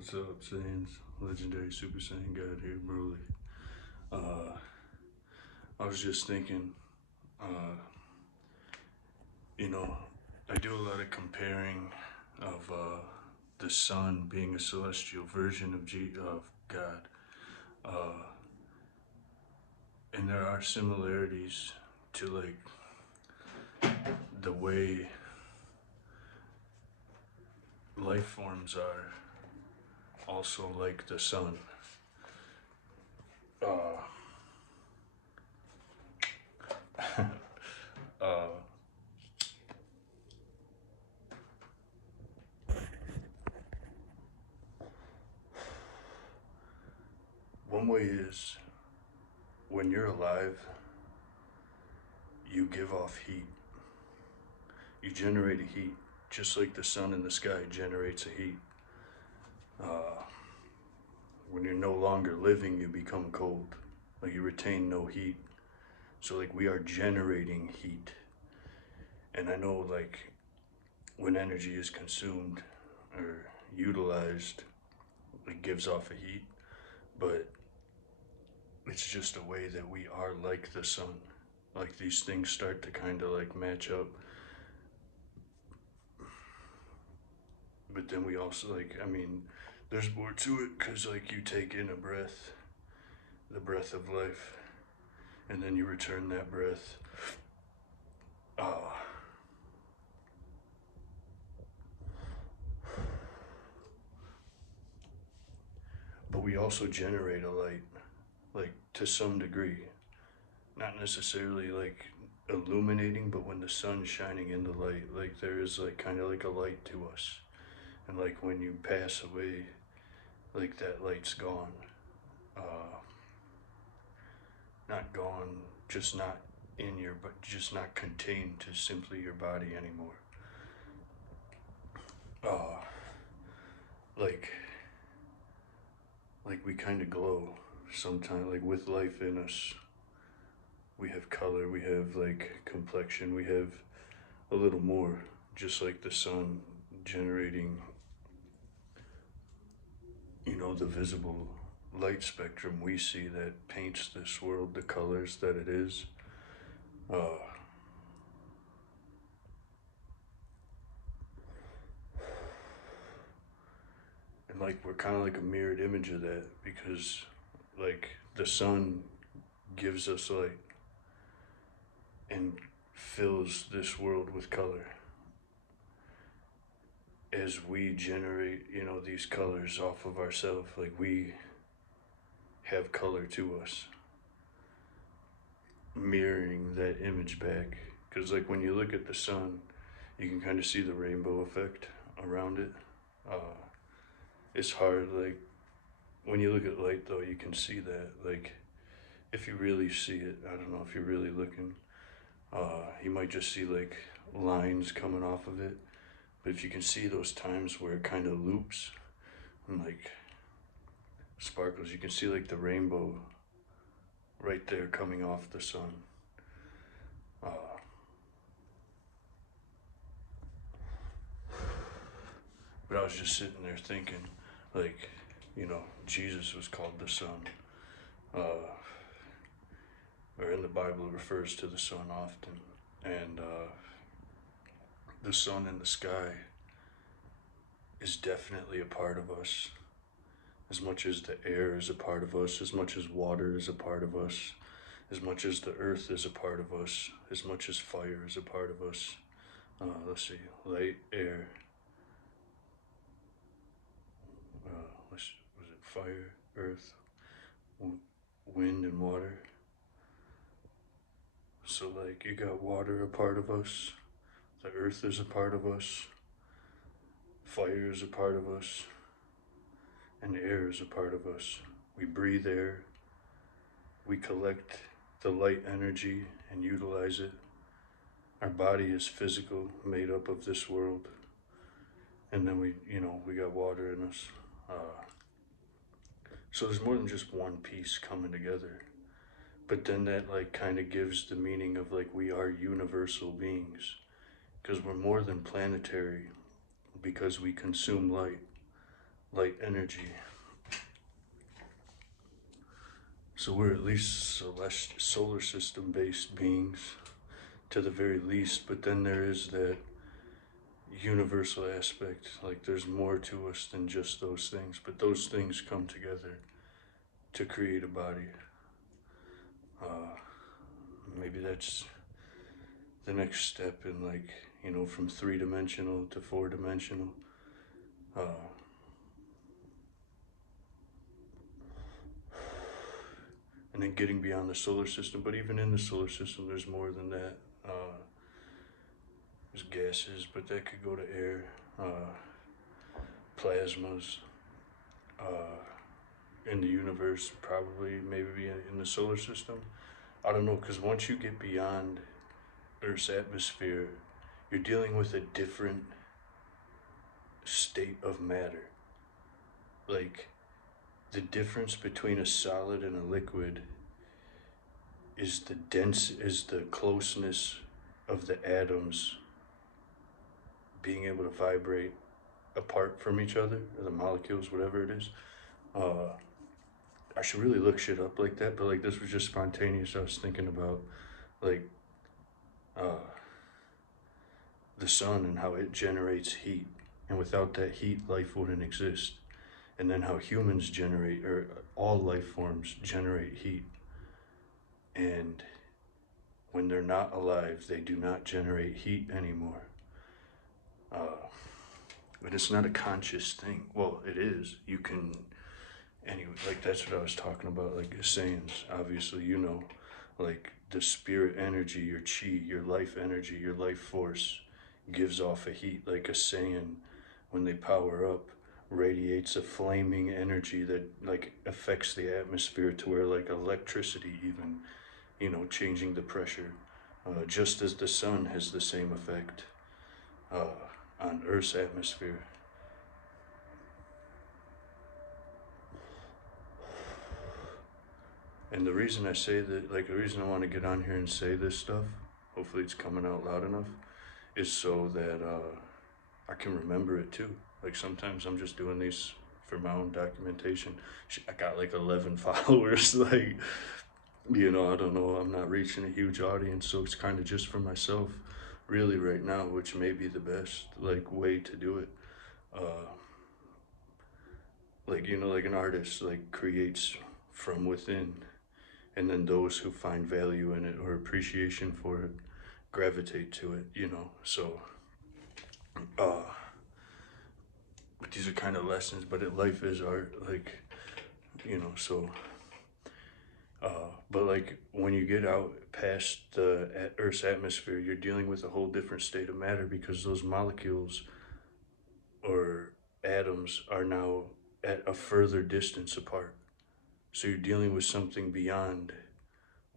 What's up, Saiyans? Legendary Super Saiyan God here, Broly. Uh, I was just thinking, uh, you know, I do a lot of comparing of the sun being a celestial version of God, uh, and there are similarities to like the way life forms are also like the sun. Uh, uh, One way is when you're alive, you give off heat. You generate a heat, just like the sun in the sky generates a heat. Uh, when you're no longer living, you become cold. Like you retain no heat. So like we are generating heat. And I know like when energy is consumed or utilized, it gives off a heat. But it's just a way that we are like the sun. Like these things start to kind of like match up. But then we also like, I mean, there's more to it because like you take in a breath, the breath of life, and then you return that breath. Uh, but we also generate a light, like to some degree, not necessarily like illuminating, but when the sun's shining in the light, like there is like kind of like a light to us. And like when you pass away, like that light's gone. Uh, Not gone, just not in your, but just not contained to simply your body anymore. Uh, like, like we kind of glow sometimes, like with life in us. We have color, we have like complexion, we have a little more, just like the sun generating, the visible light spectrum we see that paints this world the colors that it is. Uh, and like we're kind of like a mirrored image of that because like the sun gives us light and fills this world with color as we generate these colors off of ourselves. Like we have color to us, mirroring that image back, because like when you look at the sun you can kind of see the rainbow effect around it. uh, it's hard, like when you look at light though, you can see that, like if you really see it, I don't know, if you're really looking, you might just see like lines coming off of it. But if you can see those times where it kind of loops and like sparkles, you can see like the rainbow right there coming off the sun. Uh, but I was just sitting there thinking, like, Jesus was called the sun. Uh, or in the Bible, it refers to the sun often. And the sun in the sky is definitely a part of us, as much as the air is a part of us, as much as water is a part of us, as much as the earth is a part of us, as much as fire is a part of us. Let's see, light, air, was it fire, earth, wind, and water? So like you got water a part of us, the earth is a part of us, fire is a part of us, and air is a part of us. We breathe air, we collect the light energy and utilize it. Our body is physical, made up of this world. And then we got water in us. Uh, so there's more than just one piece coming together. But then that like kind of gives the meaning of like we are universal beings. Because we're more than planetary because we consume light. light energy. So we're at least solar system based beings to the very least, but then there is that universal aspect. Like there's more to us than just those things, but those things come together to create a body. Maybe that's the next step in, like, you know, from 3-dimensional to 4-dimensional. And then getting beyond the solar system. But even in the solar system, there's more than that. There's gases, but that could go to air, plasmas, in the universe, probably, maybe in the solar system. I don't know, because once you get beyond Earth's atmosphere, you're dealing with a different state of matter. Like, the difference between a solid and a liquid is the closeness of the atoms being able to vibrate apart from each other, or the molecules, whatever it is. I should really look shit up like that, but like this was just spontaneous. I was thinking about like the sun and how it generates heat, and without that heat, life wouldn't exist. And then how humans generate, or all life forms generate heat, and when they're not alive, they do not generate heat anymore. But it's not a conscious thing. Well, it is. You can, anyway, like that's what I was talking about, like sayings, obviously, you know, like the spirit energy, your chi, your life energy, your life force gives off a heat, like a Saiyan, when they power up, radiates a flaming energy that like affects the atmosphere to where like electricity even, you know, changing the pressure, just as the sun has the same effect on Earth's atmosphere. And the reason I say that, like the reason I want to get on here and say this stuff, hopefully it's coming out loud enough, is so that I can remember it too. Like sometimes I'm just doing these for my own documentation. I got like 11 followers, like, you know, I don't know, I'm not reaching a huge audience, so it's kind of just for myself really right now, which may be the best like way to do it. Like, you know, like an artist like creates from within, and then those who find value in it or appreciation for it gravitate to it, you know. So but these are kind of lessons, but life is art, like, you know. So but like when you get out past the Earth's atmosphere, you're dealing with a whole different state of matter, because those molecules or atoms are now at a further distance apart. So you're dealing with something beyond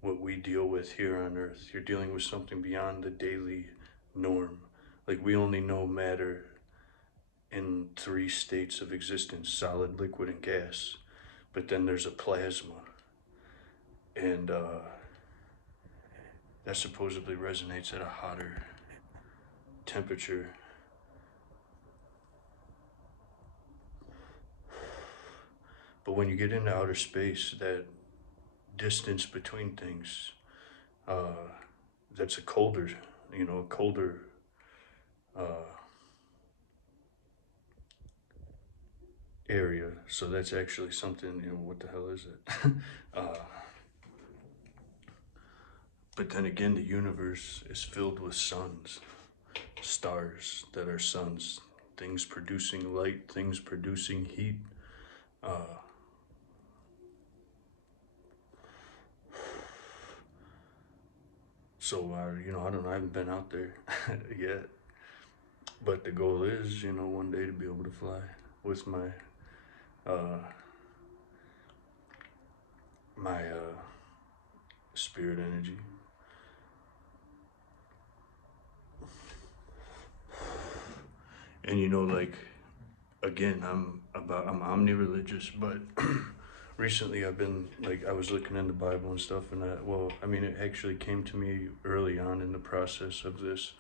what we deal with here on Earth. You're dealing with something beyond the daily norm. Like we only know matter in 3 states of existence: solid, liquid, and gas. But then there's a plasma, and that supposedly resonates at a hotter temperature. But when you get into outer space, that distance between things, that's a colder, you know, a colder area. So that's actually something, you know, what the hell is it? But then again, the universe is filled with suns, stars that are suns, things producing light, things producing heat. So, you know, I don't know, I haven't been out there yet. But the goal is, you know, one day to be able to fly with my, my spirit energy. And you know, like, again, I'm omni-religious, but recently I've been, like, I was looking in the Bible and stuff, and I mean, it actually came to me early on in the process of this,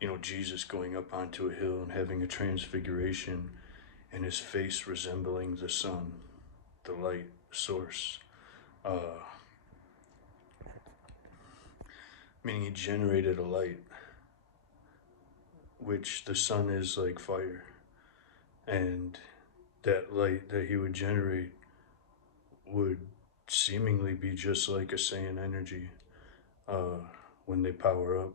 you know, Jesus going up onto a hill and having a transfiguration. and his face resembling the sun, the light source. Uh, Meaning he generated a light, which the sun is like fire. And that light that he would generate would seemingly be just like a Saiyan energy uh, when they power up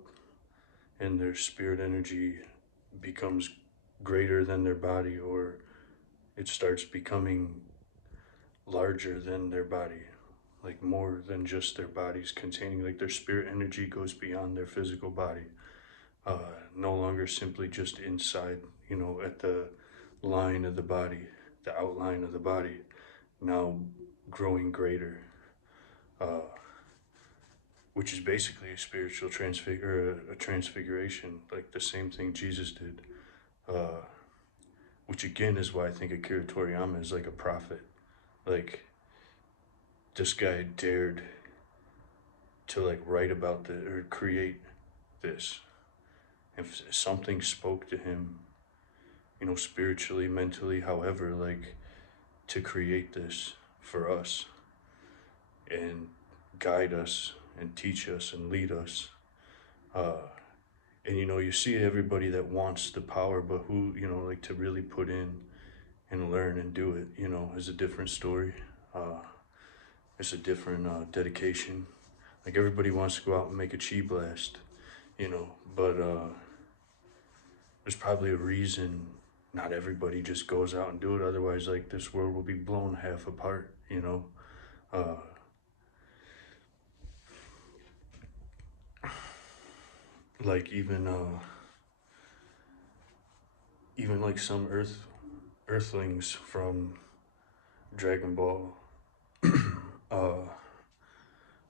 and their spirit energy becomes greater than their body, or it starts becoming larger than their body, like more than just their bodies containing, like their spirit energy goes beyond their physical body, no longer simply just inside, at the line of the body, the outline of the body, now growing greater, uh, which is basically a spiritual a transfiguration, like the same thing Jesus did. Which again is why I think Akira Toriyama is like a prophet. Like, this guy dared to like write about the or create this. If something spoke to him, spiritually, mentally, however, like, to create this for us and guide us and teach us and lead us. And you see everybody that wants the power, but who, like, to really put in and learn and do it, is a different story. It's a different dedication. Like, everybody wants to go out and make a chi blast, but there's probably a reason not everybody just goes out and do it. Otherwise, like, this world will be blown half apart, like even like some earthlings from Dragon Ball uh,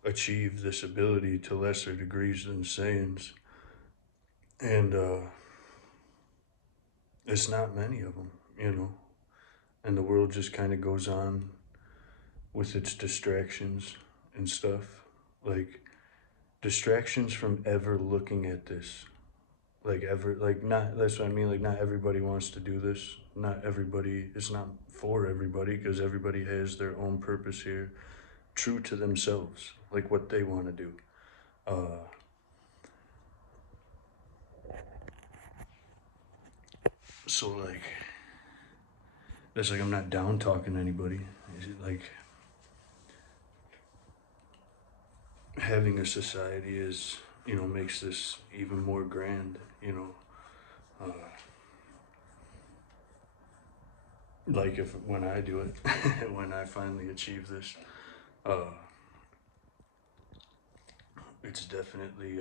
achieve this ability to lesser degrees than Saiyans, and it's not many of them, and the world just kind of goes on with its distractions and stuff, like distractions from ever looking at this, like, ever, like, not, that's what I mean, like, not everybody wants to do this, not everybody, it's not for everybody, because everybody has their own purpose here, true to themselves, like what they want to do. So, like, that's like, I'm not down talking to anybody. Is it like having a society is, makes this even more grand, like, if when I do it, when I finally achieve this, it's definitely,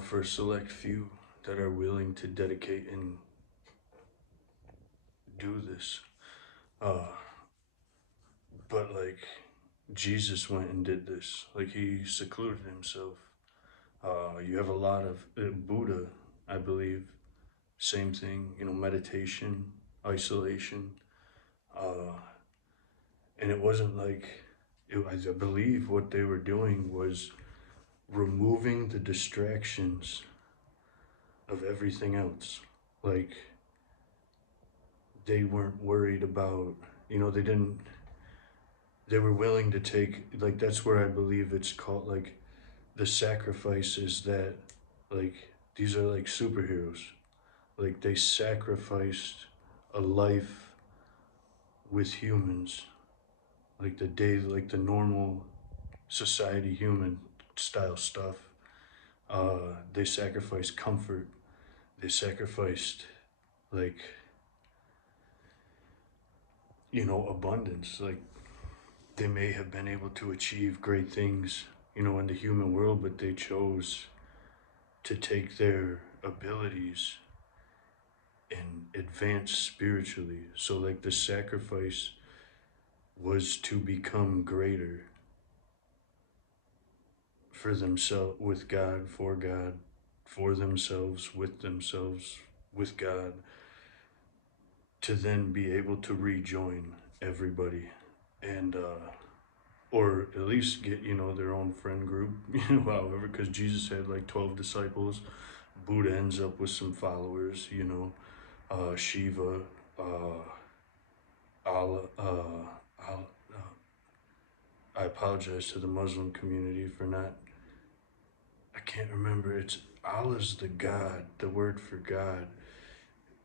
for a select few that are willing to dedicate and do this. But like, Jesus went and did this. Like, he secluded himself. You have a lot of Buddha, I believe, same thing. Meditation, isolation, and it wasn't like I believe what they were doing was removing the distractions of everything else. Like, they weren't worried about, they were willing to take, like, that's where I believe it's called, like, the sacrifices that, like, these are like superheroes. Like, they sacrificed a life with humans, like like the normal society human style stuff. They sacrificed comfort. They sacrificed, like, abundance. Like, they may have been able to achieve great things, in the human world, but they chose to take their abilities and advance spiritually. So, like, the sacrifice was to become greater for themselves, with God, for themselves, with God, to then be able to rejoin everybody, and or at least get, their own friend group, however, because Jesus had like 12 disciples, Buddha ends up with some followers, Shiva, Allah, I apologize to the Muslim community for not, I can't remember, it's Allah's the God, the word for God.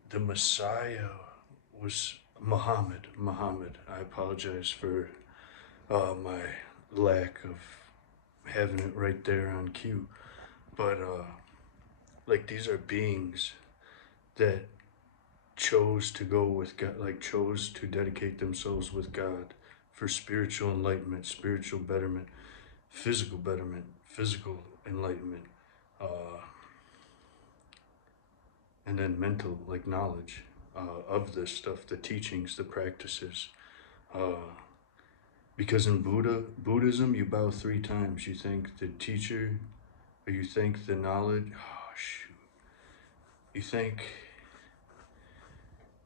The Messiah was Muhammad. I apologize for my lack of having it right there on cue. But like these are beings that chose to go with God, like chose to dedicate themselves with God for spiritual enlightenment, spiritual betterment, physical enlightenment, uh, and then mental, like knowledge of this stuff, the teachings, the practices. Uh, because in Buddhism, you bow 3 times. You thank the teacher, or you thank the knowledge. Oh shoot! You thank,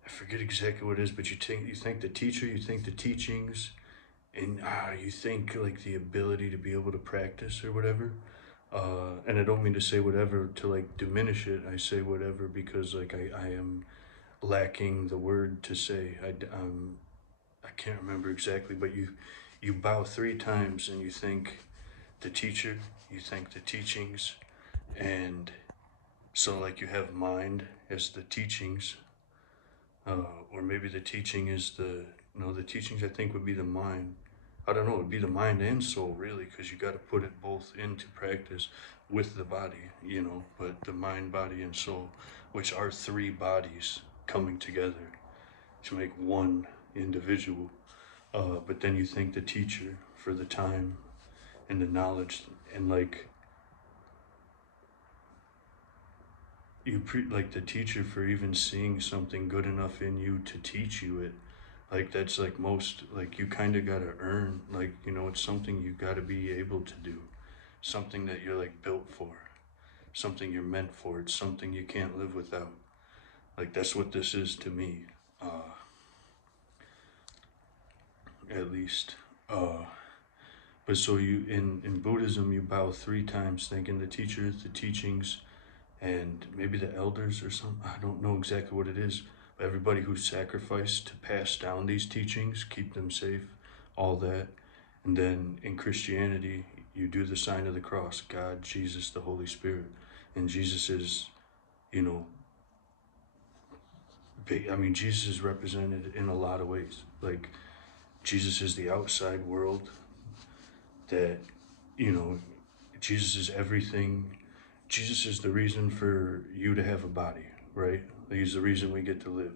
I forget exactly what it is, but you thank the teacher, you thank the teachings, and you think like the ability to be able to practice or whatever. And I don't mean to say whatever to like diminish it. I say whatever because like I am lacking the word to say. I can't remember exactly, but you bow 3 times and you thank the teacher, you thank the teachings, and so like you have mind as the teachings, or maybe the teaching is the teachings I think would be the mind. I don't know, it'd be the mind and soul really, because you got to put it both into practice with the body, but the mind, body, and soul, which are 3 bodies coming together to make one individual. But then you thank the teacher for the time and the knowledge, and like like the teacher for even seeing something good enough in you to teach you it. Like that's like most, like you kind of got to earn, like it's something you got to be able to do, something that you're like built for, something you're meant for. It's something you can't live without. Like that's what this is to me, at least. But so you in Buddhism you bow 3 times, thanking the teachers, the teachings, and maybe the elders or something. I don't know exactly what it is. But everybody who sacrificed to pass down these teachings, keep them safe, all that. And then in Christianity, you do the sign of the cross, God, Jesus, the Holy Spirit. And Jesus is, you know, Jesus is represented in a lot of ways. Like, Jesus is the outside world that, you know, Jesus is everything. Jesus is the reason for you to have a body, right? He's the reason we get to live,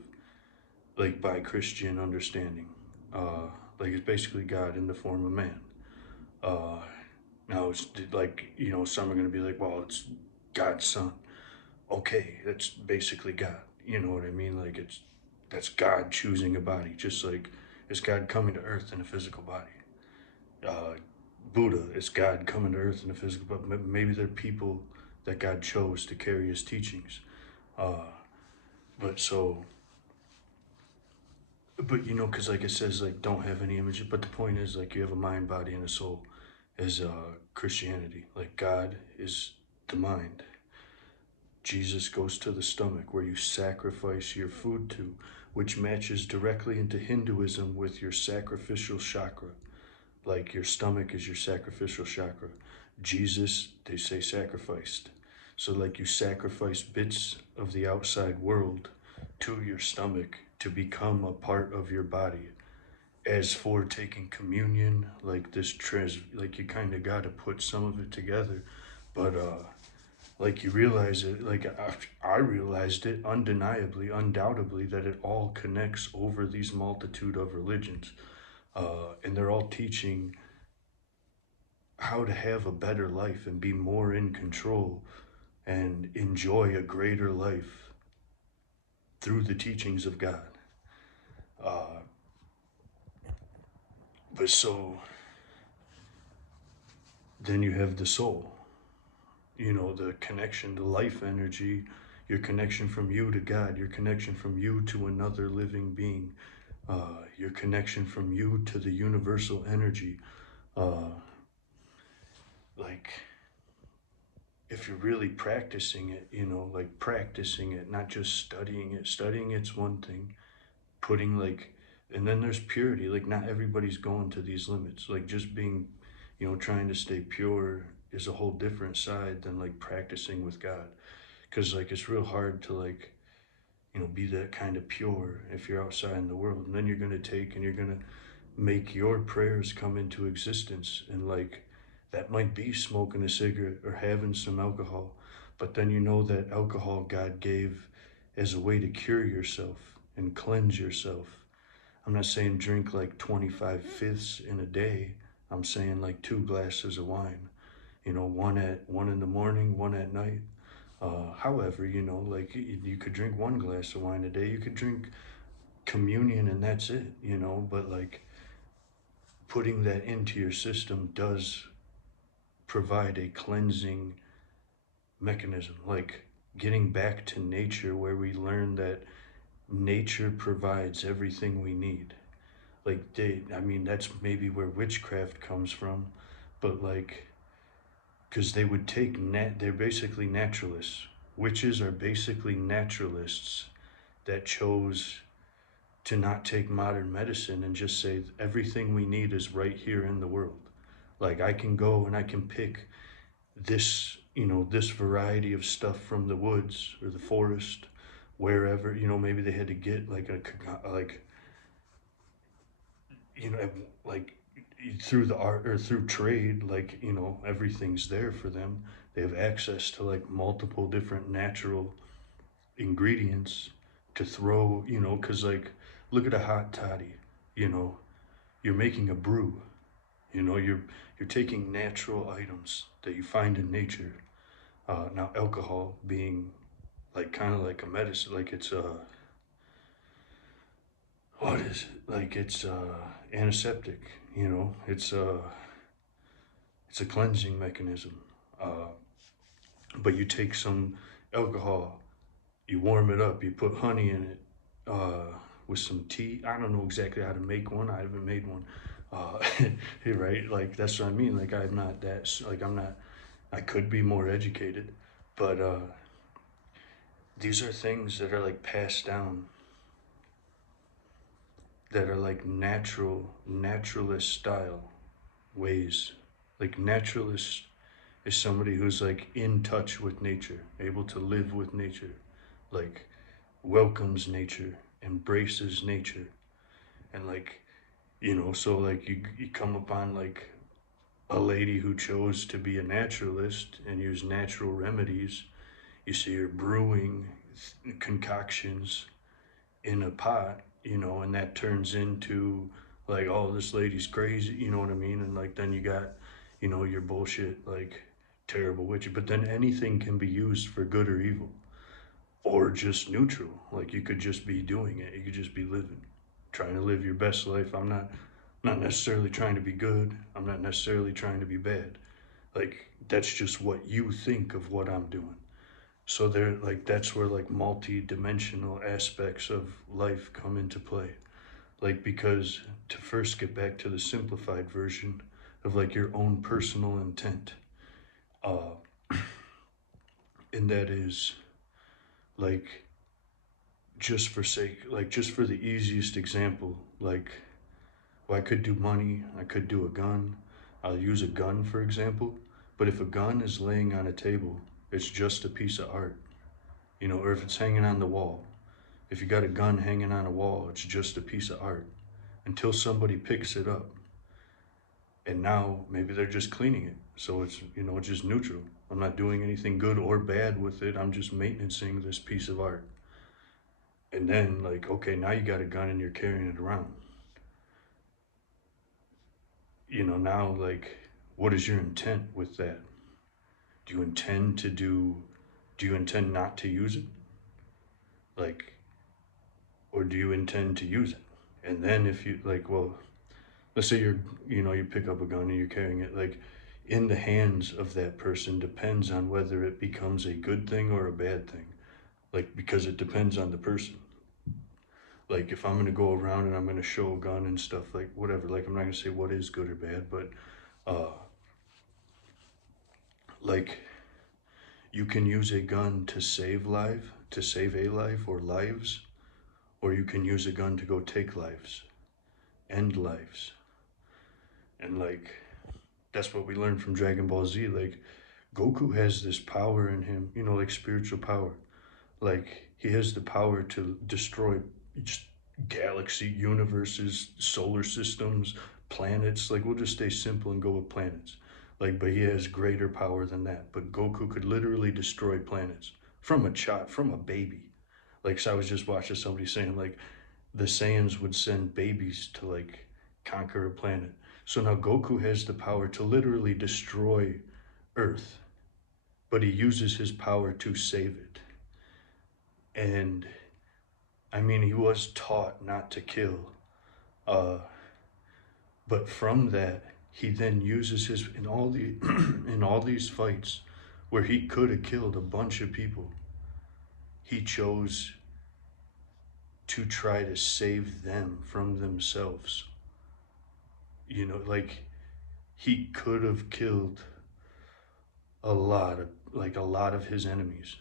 like by Christian understanding. Like it's basically God in the form of man. Uh, Now it's like, some are going to be like, well, it's God's son. Okay, that's basically God. You know what I mean? Like that's God choosing a body, just like it's God coming to earth in a physical body. Uh, Buddha is God coming to earth in a physical body. Maybe they're people that God chose to carry his teachings. Uh, but so, but because like it says, like don't have any images. But the point is, like you have a mind, body, and a soul. As Christianity, like God is the mind. Jesus goes to the stomach, where you sacrifice your food to, which matches directly into Hinduism with your sacrificial chakra. Like your stomach is your sacrificial chakra. Jesus, they say, sacrificed. So like you sacrifice bits of the outside world to your stomach to become a part of your body. As for taking communion, like like you kind of got to put some of it together, but like you realize it, like I realized it undeniably, undoubtedly, that it all connects over these multitude of religions, and they're all teaching how to have a better life and be more in control and enjoy a greater life through the teachings of God. Uh, but so then you have the soul, the connection, the life energy, your connection from you to God, your connection from you to another living being, your connection from you to the universal energy. Uh, like if you're really practicing it, you know, like practicing it, not just studying it. Studying it's one thing. Putting like, and then there's purity. Like not everybody's going to these limits. Like just being, you know, trying to stay pure is a whole different side than like practicing with God. Because like it's real hard to like, you know, be that kind of pure if you're outside in the world. And then you're gonna take and you're gonna make your prayers come into existence, and like that might be smoking a cigarette or having some alcohol, but then you know that alcohol God gave as a way to cure yourself and cleanse yourself. I'm not saying drink like 25 fifths in a day. I'm saying like 2 glasses of wine, you know, one in the morning, one at night. However, you know, like you could drink 1 glass of wine a day, you could drink communion and that's it, you know, but like putting that into your system does provide a cleansing mechanism, like getting back to nature where we learn that nature provides everything we need. Like I mean, that's maybe where witchcraft comes from, but like, because they would take they're basically naturalists. Witches are basically naturalists that chose to not take modern medicine and just say everything we need is right here in the world. Like I can go and I can pick this, you know, this variety of stuff from the woods or the forest, wherever, you know, maybe they had to get like like, you know, like through the art or through trade, like, you know, everything's there for them. They have access to like multiple different natural ingredients to throw, you know, because like, look at a hot toddy, you know, you're making a brew, you know, you're taking natural items that you find in nature. Now alcohol being like kind of like a medicine, like it's a, what is it? Like it's antiseptic, you know, it's a cleansing mechanism. Uh, but you take some alcohol, you warm it up, you put honey in it, with some tea. I don't know exactly how to make one. I haven't made one. Uh, right? Like that's what I mean. Like I'm not that. Like I'm not. I could be more educated, but these are things that are like passed down, that are like naturalist style ways. Like naturalist is somebody who's like in touch with nature, able to live with nature, like welcomes nature, embraces nature, and like, you know, so like you come upon like a lady who chose to be a naturalist and use natural remedies. You see her brewing concoctions in a pot, you know, and that turns into like, oh, this lady's crazy, you know what I mean? And like, then you got, you know, your bullshit, like terrible witchy, but then anything can be used for good or evil or just neutral. Like you could just be doing it, you could just be living, trying to live your best life. I'm not necessarily trying to be good, I'm not necessarily trying to be bad. Like that's just what you think of what I'm doing. So they're like, that's where like multi-dimensional aspects of life come into play. Like, because to first get back to the simplified version of like your own personal intent, uh and that is like, just for sake, like just for the easiest example, like, well, I could do money, I could do a gun. I'll use a gun for example, but if a gun is laying on a table, it's just a piece of art, you know, or if it's hanging on the wall. If you got a gun hanging on a wall, it's just a piece of art until somebody picks it up. And now maybe they're just cleaning it. So it's, you know, it's just neutral. I'm not doing anything good or bad with it. I'm just maintaining this piece of art. And then, like, okay, now you got a gun and you're carrying it around. You know, now, like, what is your intent with that? Do you intend to do you intend not to use it? Like, or do you intend to use it? And then if you, like, well, let's say you're, you know, you pick up a gun and you're carrying it, like, in the hands of that person depends on whether it becomes a good thing or a bad thing. Like, because it depends on the person. Like, if I'm going to go around and I'm going to show a gun and stuff, like, whatever, like, I'm not going to say what is good or bad, but, like, You can use a gun to save a life or lives, or you can use a gun to go take lives, end lives. And like, that's what we learned from Dragon Ball Z. Like, Goku has this power in him, you know, like spiritual power. Like, he has the power to destroy just galaxy, universes, solar systems, planets. Like, we'll just stay simple and go with planets. Like, but he has greater power than that. But Goku could literally destroy planets from a child, from a baby. Like, so I was just watching somebody saying, like, the Saiyans would send babies to, like, conquer a planet. So now Goku has the power to literally destroy Earth, but he uses his power to save it. And I mean, he was taught not to kill, uh, but from that, he then uses his in all the in all these fights where he could have killed a bunch of people. He chose to try to save them from themselves. You know, like he could have killed a lot of his enemies,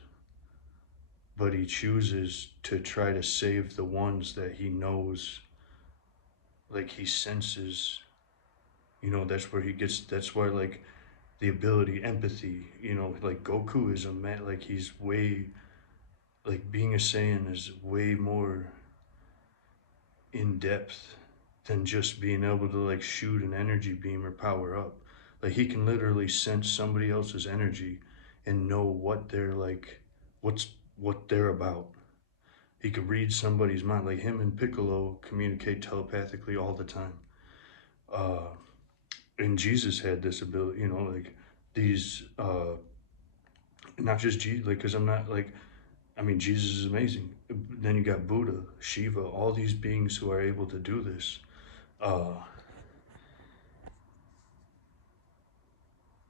but he chooses to try to save the ones that he knows, like he senses. You know, that's where he gets. That's where like the ability, empathy. You know, like Goku is a man. Like he's way, like being a Saiyan is way more in depth than just being able to like shoot an energy beam or power up. Like he can literally sense somebody else's energy and know what they're like, what's what they're about. He could read somebody's mind. Like him and Piccolo communicate telepathically all the time. Uh, and Jesus had this ability, you know, like these, not just Jesus, like, because I'm not like, I mean, Jesus is amazing. Then you got Buddha, Shiva, all these beings who are able to do this. Uh,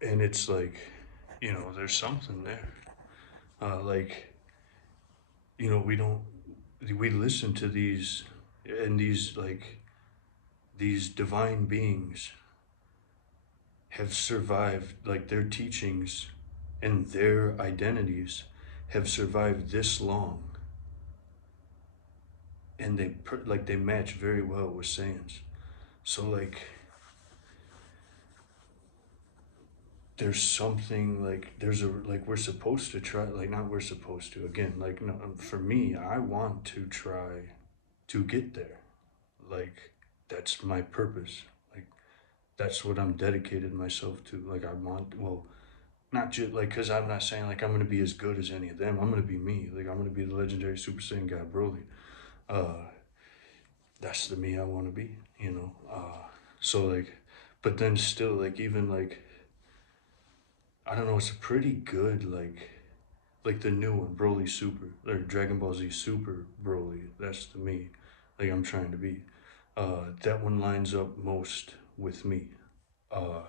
and it's like, you know, there's something there. Like, you know, we listen to these, and these, like, these divine beings have survived, like, their teachings and their identities have survived this long. And they match very well with Saiyans. So, like, there's something like there's a like we're supposed to try, like not we're supposed to, again, like no, for me I want to try to get there. Like that's my purpose. Like that's what I'm dedicated myself to. Like I want, well, not just like, because I'm not saying like I'm gonna be as good as any of them. I'm gonna be me. Like I'm gonna be the legendary Super Saiyan God Broly. uh that's the me I want to be, you know. So like, but then still, like, even like, I don't know, it's a pretty good like the new one, Broly Super, or Dragon Ball Z Super Broly. That's the me, like I'm trying to be. That one lines up most with me. Uh,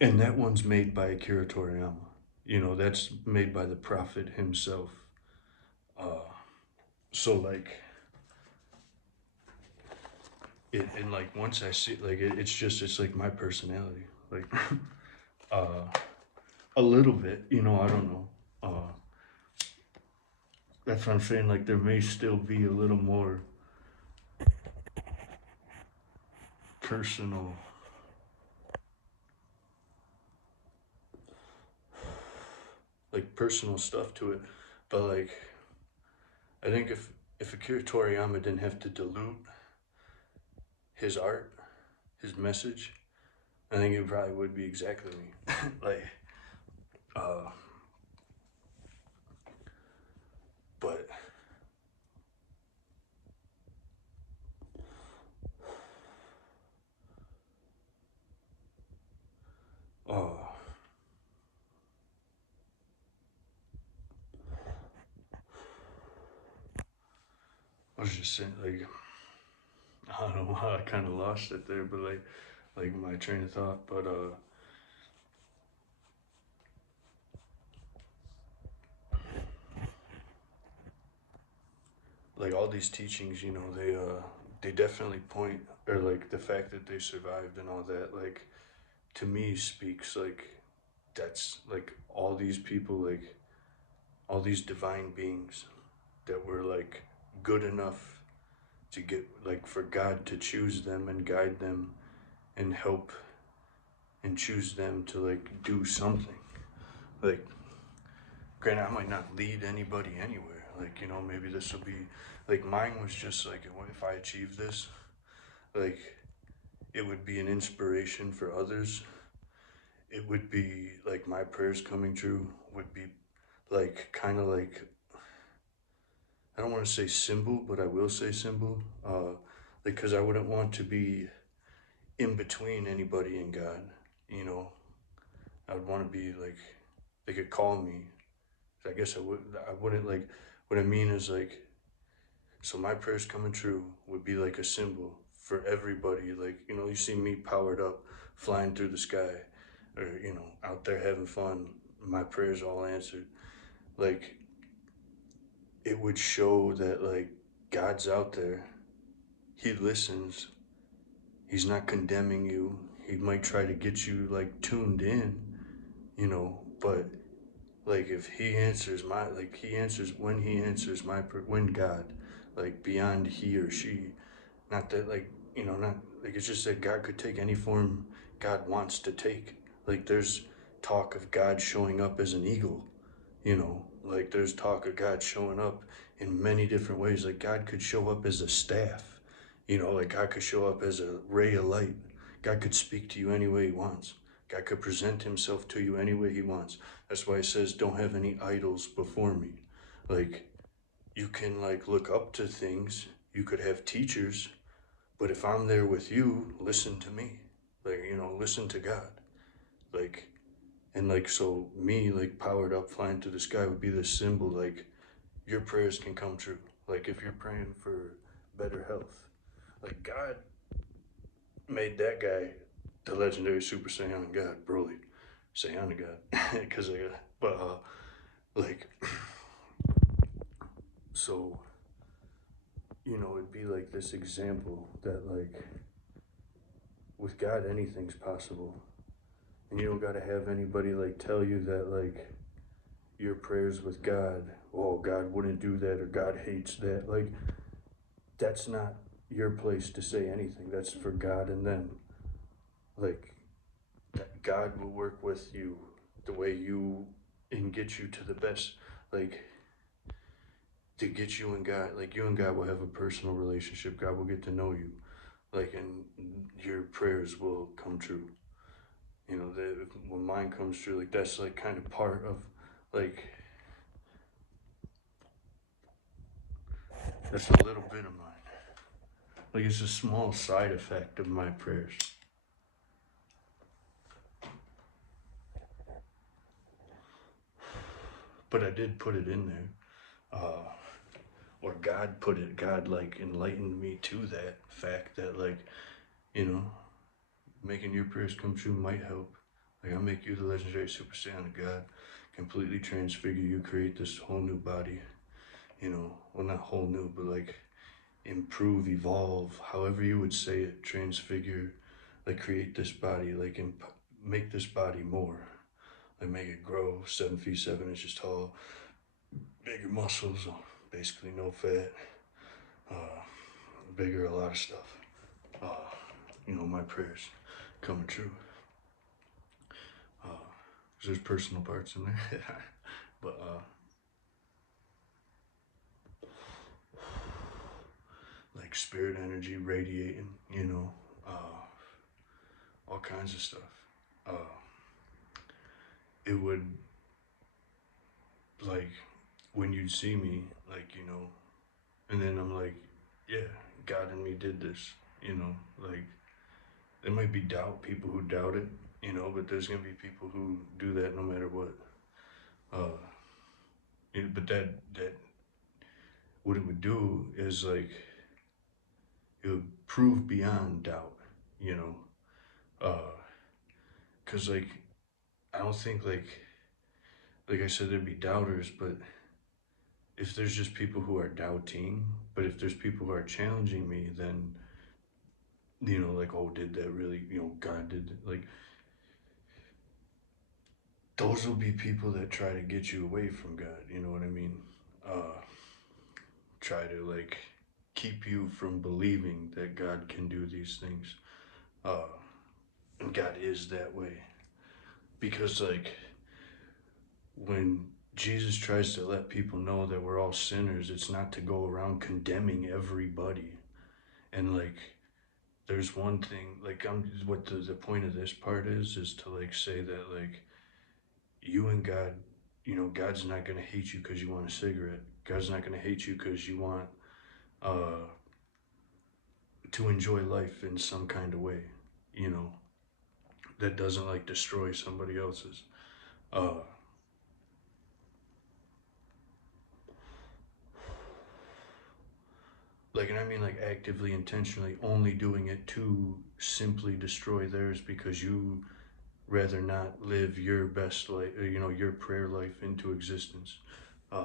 and that one's made by Akira Toriyama. You know, that's made by the Prophet himself. Uh, so like, and like once I see, like, it's just, it's like my personality. Like, uh, a little bit, you know, I don't know. That's what I'm saying. Like, there may still be a little more personal, like personal stuff to it. But like, I think if Akira Toriyama didn't have to dilute his art, his message, I think it probably would be exactly me. Like, uh, but uh, I was just saying, like, I don't know how I kind of lost it there, but like my train of thought. But like all these teachings, you know, they definitely point, or like the fact that they survived and all that, like to me speaks like that's like all these people, like all these divine beings that were like good enough to get like for God to choose them and guide them and help and choose them to like do something. Like, granted, I might not lead anybody anywhere. Like, maybe this will be like mine was just like, if I achieve this, like, it would be an inspiration for others. It would be like my prayers coming true would be like kind of like, I don't want to say symbol, but I will say symbol. Because I wouldn't want to be in between anybody and God. You know, I would want to be like they could call me. I guess I would. I wouldn't like. What I mean is like, so my prayers coming true would be like a symbol for everybody. Like, you see me powered up, flying through the sky, or out there having fun. My prayers all answered. Like, it would show that like God's out there. He listens. He's not condemning you. He might try to get you like tuned in, but like if he answers my like he answers when he answers my when God, like beyond he or she, not that like not like it's just that God could take any form God wants to take. Like there's talk of God showing up as an eagle, like there's talk of God showing up in many different ways. Like God could show up as a staff, like God could show up as a ray of light. God could speak to you any way he wants. God could present himself to you any way he wants. That's why he says, don't have any idols before me. Like, you can like look up to things. You could have teachers, but if I'm there with you, listen to me. Like, listen to God. Like, and like, so me, like, powered up, flying through the sky would be the symbol, like, your prayers can come true. Like, if you're praying for better health, like, God made that guy the legendary Super Saiyan God, Broly. Saiyan God. Because like, so, it'd be like this example that, like, with God, anything's possible. And you don't got to have anybody, like, tell you that, like, your prayers with God, oh, God wouldn't do that or God hates that. Like, that's not your place to say anything. That's for God and them. Like, that God will work with you the way you and get you to the best, like, to get you and God, like, you and God will have a personal relationship. God will get to know you, like, and your prayers will come true. When mine comes true, like, that's, like, kind of part of, like, that's a little bit of mine. Like, it's a small side effect of my prayers. But I did put it in there. Or God, like, enlightened me to that fact that, like, you know, making your prayers come true might help. Like, I'll make you the legendary Super Saiyan of God, completely transfigure you, create this whole new body, well, not whole new, but like improve, evolve, however you would say it, transfigure, like create this body, like make this body more, like make it grow 7 feet 7 inches tall, bigger muscles, basically no fat, bigger a lot of stuff. My prayers coming true. There's personal parts in there, but like spirit energy radiating, all kinds of stuff. Uh, it would, like, when you'd see me, like, and then I'm like, yeah, God and me did this, like, there might be people who doubt it, but there's gonna be people who do that no matter what. Uh, but that what it would do is like it would prove beyond doubt, you know, cause like I don't think like I said there'd be doubters, but if there's just people who are doubting, but if there's people who are challenging me, then like, oh, did that really, God did, like, those will be people that try to get you away from God. You know what I mean? Try to like keep you from believing that God can do these things. Uh, and God is that way. Because like when Jesus tries to let people know that we're all sinners, it's not to go around condemning everybody. And like there's one thing, like what the point of this part is to like say that like you and God, you know, God's not gonna hate you because you want a cigarette. God's not gonna hate you because you want uh to enjoy life in some kind of way, you know, that doesn't like destroy somebody else's. Uh like, and I mean like actively, intentionally only doing it to simply destroy theirs because you rather not live your best life, you know, your prayer life into existence. Uh,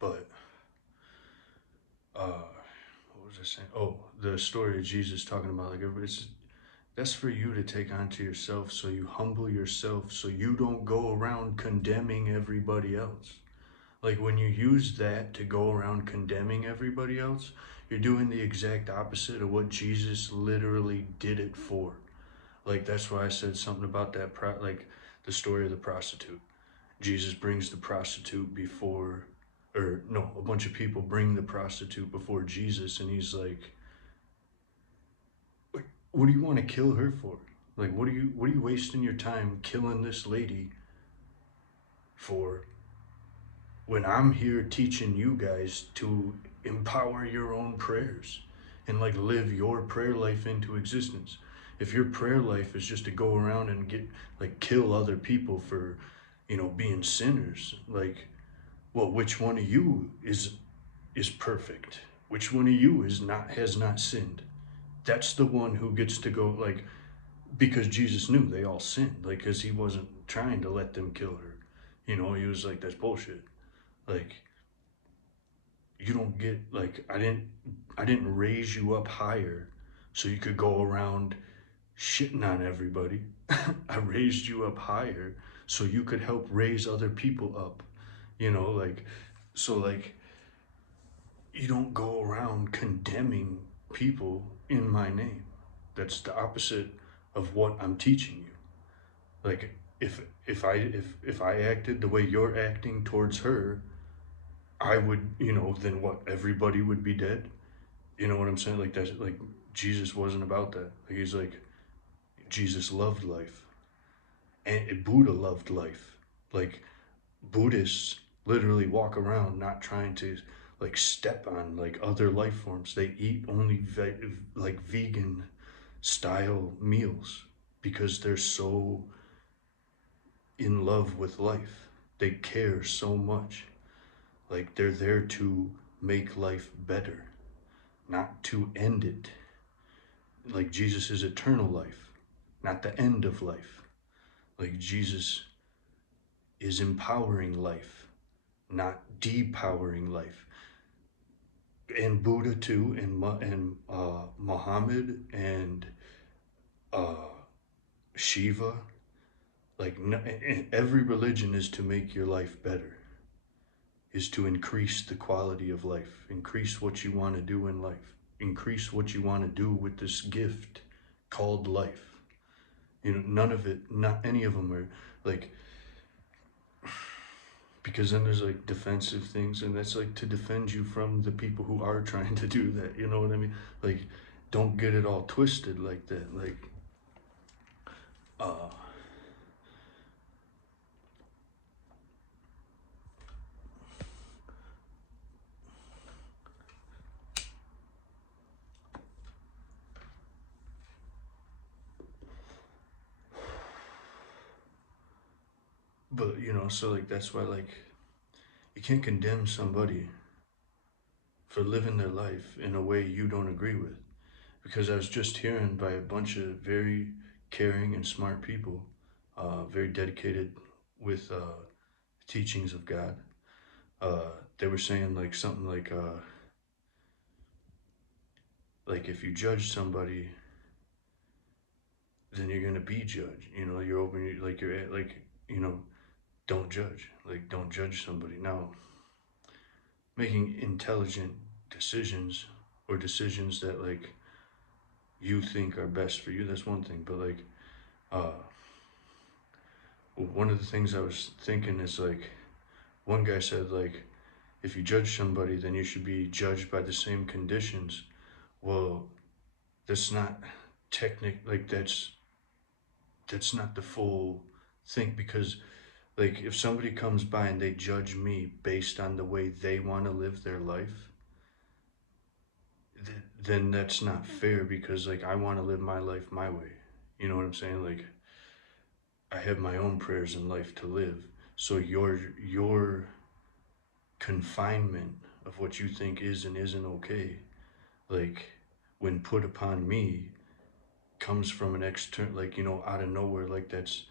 but what was I saying? Oh, the story of Jesus talking about like everybody's. That's for you to take onto yourself, so you humble yourself, so you don't go around condemning everybody else. Like when you use that to go around condemning everybody else, you're doing the exact opposite of what Jesus literally did it for. Like that's why I said something about that, like the story of the prostitute. Jesus brings the prostitute before, or no, a bunch of people bring the prostitute before Jesus, and he's like, "What do you want to kill her for? Like, what are you wasting your time killing this lady for? When I'm here teaching you guys to empower your own prayers and like live your prayer life into existence. If your prayer life is just to go around and get like kill other people for, you know, being sinners, like, well, which one of you is perfect? Which one of you is not has not sinned? That's the one who gets to go like because Jesus knew they all sinned, like because he wasn't trying to let them kill her. You know, he was like, that's bullshit. Like you don't get like I didn't raise you up higher so you could go around shitting on everybody. I raised you up higher so you could help raise other people up. You know, like so like you don't go around condemning people in my name. That's the opposite of what I'm teaching you. Like if I acted the way you're acting towards her, I would, you know, then what? Everybody would be dead. You know what I'm saying? Like that's like Jesus wasn't about that. Like, he's like Jesus loved life, and Buddha loved life. Like Buddhists literally walk around not trying to like step on like other life forms. They eat only like vegan style meals because they're so in love with life. They care so much. Like they're there to make life better, not to end it. Like Jesus is eternal life, not the end of life. Like Jesus is empowering life, not depowering life. And Buddha too, and Muhammad and uh, Shiva. Like every religion is to make your life better, is to increase the quality of life, increase what you want to do in life, increase what you want to do with this gift called life. You know, none of it, not any of them are like, because then there's like defensive things, and that's like to defend you from the people who are trying to do that. You know what I mean? Like, don't get it all twisted like that. Like, uh, but you know, so like that's why like you can't condemn somebody for living their life in a way you don't agree with. Because I was just hearing by a bunch of very caring and smart people, very dedicated with teachings of God. They were saying like something like like if you judge somebody, then you're gonna be judged. You know, you're open, like you're like, you know, don't judge. Like don't judge somebody. Now, making intelligent decisions or decisions that like you think are best for you, that's one thing. But like, uh, one of the things I was thinking is like, one guy said like, if you judge somebody, then you should be judged by the same conditions. Well, that's not like that's not the full thing, because like if somebody comes by and they judge me based on the way they want to live their life, then that's not fair, because like I want to live my life my way. You know what I'm saying? Like I have my own prayers in life to live. So your confinement of what you think is and isn't okay, like when put upon me, comes from an external, like, you know, out of nowhere. Like that's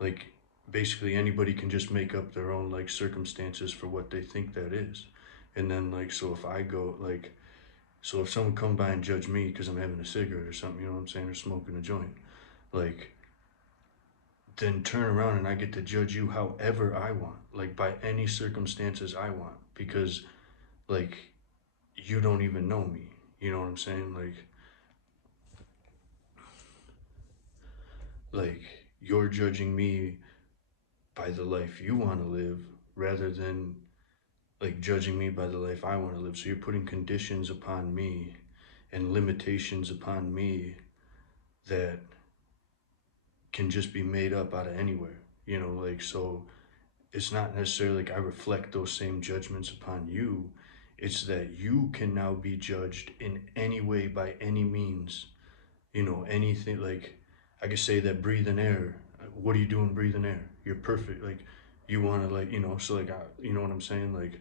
like basically anybody can just make up their own like circumstances for what they think that is. And then like, so if I go like, so if someone come by and judge me because I'm having a cigarette or something, you know what I'm saying, or smoking a joint, like then turn around and I get to judge you however I want, like by any circumstances I want, because like you don't even know me. You know what I'm saying? Like you're judging me by the life you want to live rather than like judging me by the life I want to live. So you're putting conditions upon me and limitations upon me that can just be made up out of anywhere. You know, like so it's not necessarily like I reflect those same judgments upon you. It's that you can now be judged in any way by any means. You know, anything. Like I could say that breathing air. What are you doing breathing air? You're perfect. Like you want to like, you know, so like you know what I'm saying? Like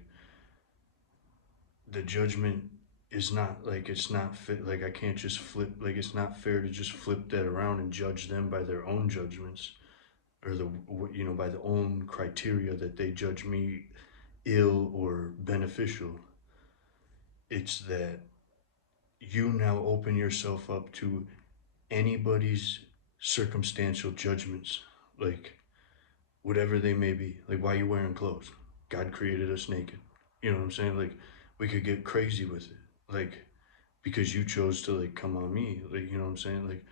the judgment is not like, it's not fit. Like I can't just flip, like it's not fair to just flip that around and judge them by their own judgments, or the, you know, by the own criteria that they judge me ill or beneficial. It's that you now open yourself up to anybody's circumstantial judgments, like whatever they may be. Like why are you wearing clothes? God created us naked. You know what I'm saying? Like we could get crazy with it. Like because you chose to like come on me, like, you know what I'm saying? Like,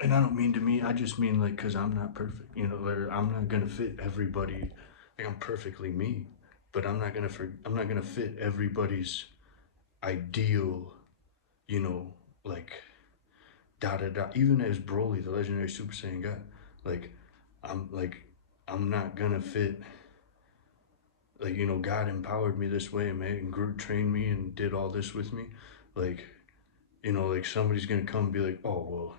and I don't mean to me, I just mean like, cause I'm not perfect, you know, or I'm not gonna fit everybody. Like I'm perfectly me, but I'm not gonna fit everybody's ideal, you know, like da da da. Even as Broly, the legendary Super Saiyan God, like I'm like, I'm not gonna fit, like, you know, God empowered me this way and made and grew, trained me and did all this with me. Like, you know, like somebody's gonna come and be like, oh well,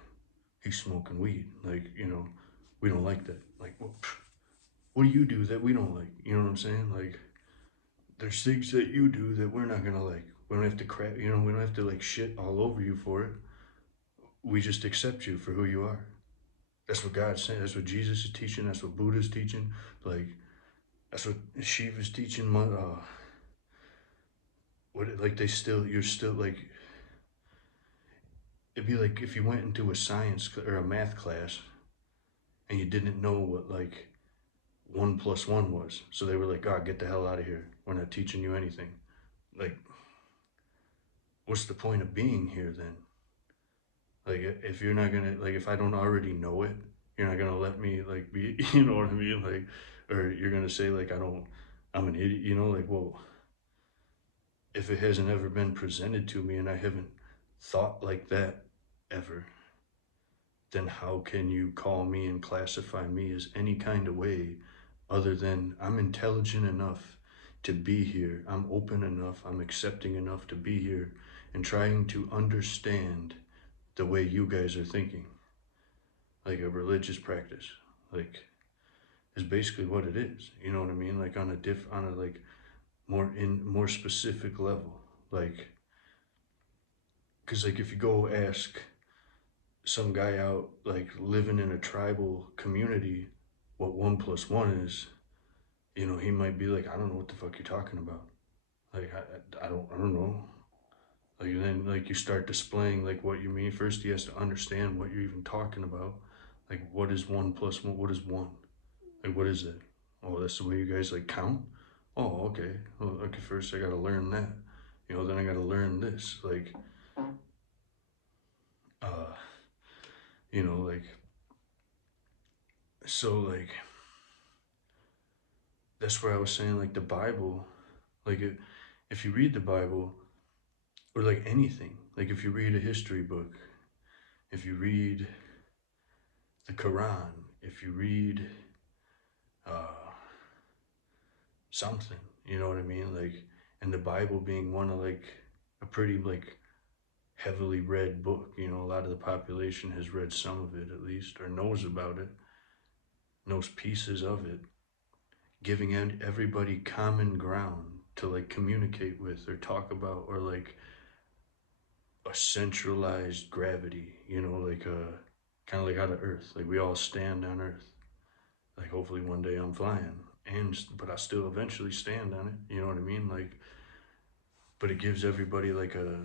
he's smoking weed. Like, you know, we don't like that. Like, well, what do you do that we don't like? You know what I'm saying? Like, there's things that you do that we're not gonna like. We don't have to crap, you know, we don't have to like shit all over you for it. We just accept you for who you are. That's what God's saying. That's what Jesus is teaching. That's what Buddha's teaching. Like, that's what Shiva's teaching. Like they still, you're still like, it'd be like if you went into a science or a math class and you didn't know what like 1 plus 1 was. So they were like, God, get the hell out of here. We're not teaching you anything. Like, what's the point of being here then? Like, if you're not gonna, like, if I don't already know it, you're not gonna let me, like, be, you know what I mean? Like, or you're gonna say, like, I'm an idiot, you know? Like, well, if it hasn't ever been presented to me and I haven't thought like that ever, then how can you call me and classify me as any kind of way other than I'm intelligent enough to be here, I'm open enough, I'm accepting enough to be here and trying to understand the way you guys are thinking. Like a religious practice, like, is basically what it is. You know what I mean? Like on a like more specific level. Like, cause like if you go ask some guy out like living in a tribal community what 1 plus 1 is, you know, he might be like, I don't know what the fuck you're talking about. Like I don't know. Like, and then like you start displaying like what you mean. First he has to understand what you're even talking about. Like, what is 1 + 1? What is one? Like, what is it? Oh, that's the way you guys like count? Oh, okay. Well, okay, first I gotta learn that. Then I gotta learn this. Like, uh, like, so like, that's where I was saying like the Bible, like if you read the Bible, or like anything, like if you read a history book, if you read the Quran, if you read uh, something, you know what I mean? Like, and the Bible being one of like a pretty like heavily read book, a lot of the population has read some of it at least, or knows about it, knows pieces of it, giving everybody common ground to like communicate with or talk about, or like a centralized gravity, like a kind of like out of Earth. Like, we all stand on Earth. Like, hopefully one day I'm flying, but I still eventually stand on it. You know what I mean? Like, but it gives everybody like a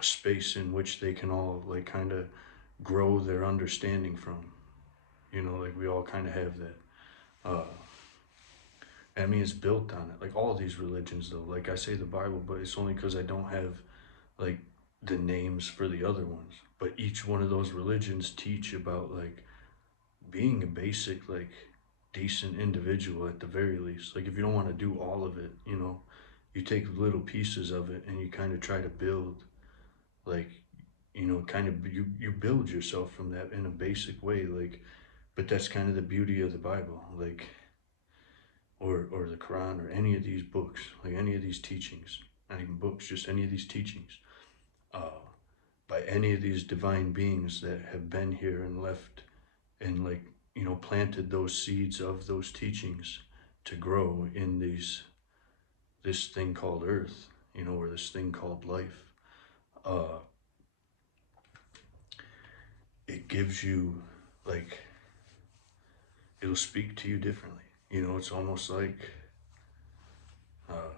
space in which they can all like kind of grow their understanding from. Like, we all kind of have that. Uh, I mean, it's built on it. Like, all these religions, though. Like, I say the Bible, but it's only because I don't have like the names for the other ones. But each one of those religions teach about like being a basic, like, decent individual at the very least. Like, if you don't want to do all of it, you take little pieces of it and you kind of try to build, like, kind of you build yourself from that in a basic way. Like, but that's kind of the beauty of the Bible, like, or the Quran, or any of these books, like any of these teachings, not even books, just any of these teachings, uh, by any of these divine beings that have been here and left, and like, planted those seeds of those teachings to grow in this thing called Earth, or this thing called life. Uh, it gives you like, it'll speak to you differently. It's almost like uh,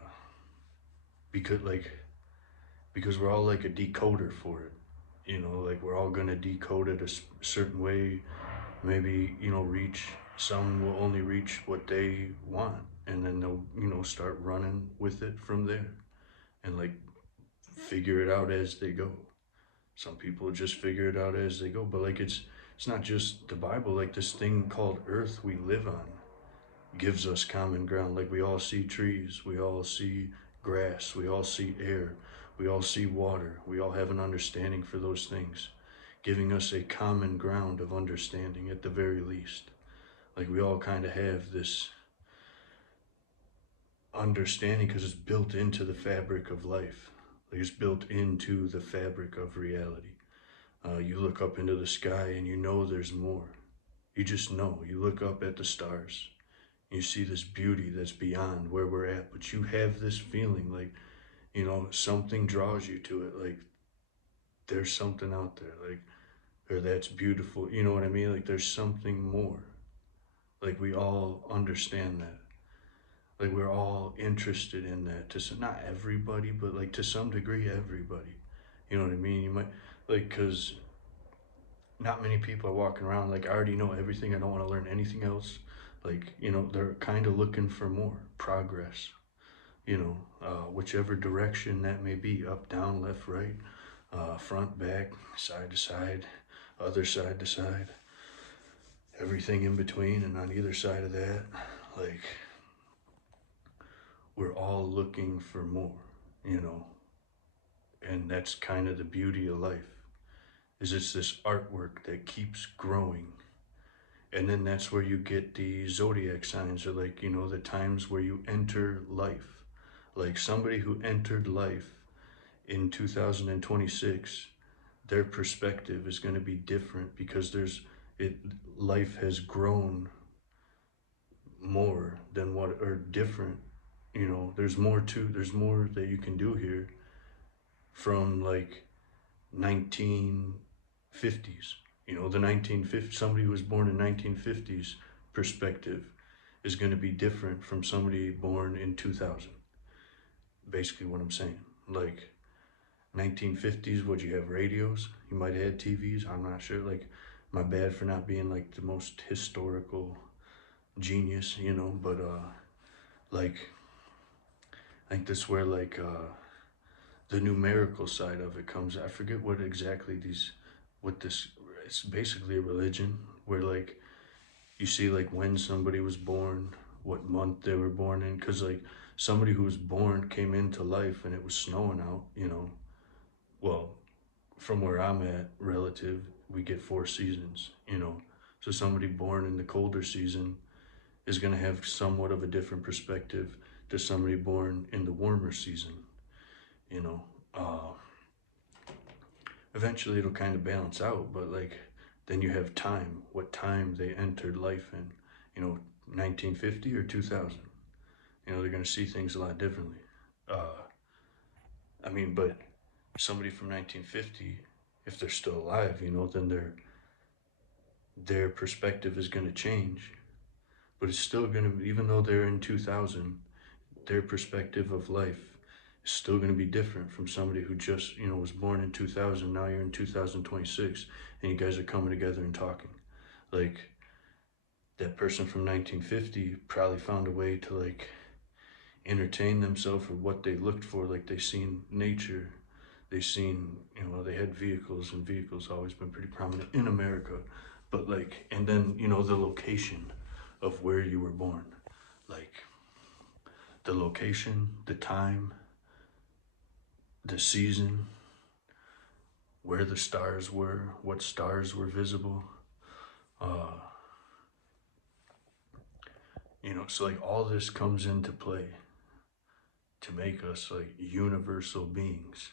because like because we're all like a decoder for it. Like, we're all gonna decode it a certain way. Maybe, reach, some will only reach what they want, and then they'll, start running with it from there, and like figure it out as they go. Some people just figure it out as they go, but like, it's not just the Bible. Like, this thing called Earth we live on gives us common ground. Like, we all see trees, we all see grass, we all see air, we all see water. We all have an understanding for those things, giving us a common ground of understanding at the very least. Like, we all kind of have this understanding because it's built into the fabric of life. Like, it's built into the fabric of reality. You look up into the sky and you know there's more. You just know. You look up at the stars. You see this beauty that's beyond where we're at, but you have this feeling like, something draws you to it. Like, there's something out there, like, or that's beautiful. You know what I mean? Like, there's something more. Like, we all understand that. Like, we're all interested in that. Not everybody, but like to some degree, everybody. You know what I mean? You might, like, because not many people are walking around like, I already know everything, I don't want to learn anything else. Like, they're kind of looking for more progress, whichever direction that may be, up, down, left, right, front, back, side to side, other side to side, everything in between and on either side of that. Like, we're all looking for more, you know, and that's kind of the beauty of life, is it's this artwork that keeps growing. And then that's where you get the zodiac signs, or like, the times where you enter life. Like, somebody who entered life in 2026, their perspective is going to be different because life has grown more than what, or different, there's more that you can do here from like 1950s. The 1950s, somebody who was born in 1950s perspective is going to be different from somebody born in 2000. Basically what I'm saying. Like, 1950s, would you have radios? You might have had TVs. I'm not sure. Like, my bad for not being like the most historical genius, you know, but like, I think that's where like the numerical side of it comes. I forget what exactly what this, it's basically a religion where like you see like when somebody was born, what month they were born in, because like somebody who was born came into life and it was snowing out, you know. Well, from where I'm at, relative, we get 4 seasons, you know. So somebody born in the colder season is going to have somewhat of a different perspective to somebody born in the warmer season, you know. Uh, Eventually it'll kind of balance out, but like then you have time, what time they entered life in, you know, 1950 or 2000. You know, they're going to see things a lot differently. Uh, I mean, but somebody from 1950, if they're still alive, you know, then their perspective is going to change, but it's still going to, even though they're in 2000, their perspective of life is still going to be different from somebody who just, you know, was born in 2000. Now you're in 2026 and you guys are coming together and talking. Like, that person from 1950 probably found a way to like entertain themselves for what they looked for. Like, they seen nature, they seen, you know, they had vehicles, and vehicles always been pretty prominent in America. But like, and then, you know, the location of where you were born, like the location, the time, the season, where the stars were, what stars were visible. Uh, you know, so like all this comes into play to make us like universal beings.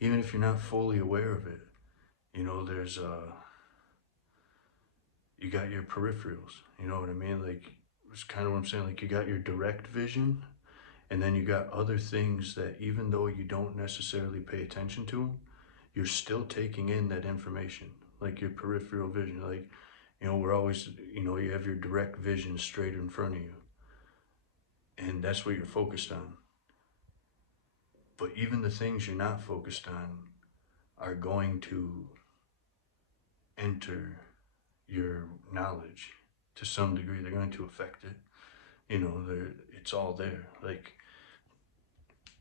Even if you're not fully aware of it, you know, you got your peripherals, you know what I mean? Like, it's kind of what I'm saying. Like, you got your direct vision, and then you got other things that even though you don't necessarily pay attention to them, you're still taking in that information, like your peripheral vision. Like, you know, we're always, you know, you have your direct vision straight in front of you, and that's what you're focused on. But even the things you're not focused on are going to enter your knowledge to some degree. They're going to affect it. You know, it's all there. Like,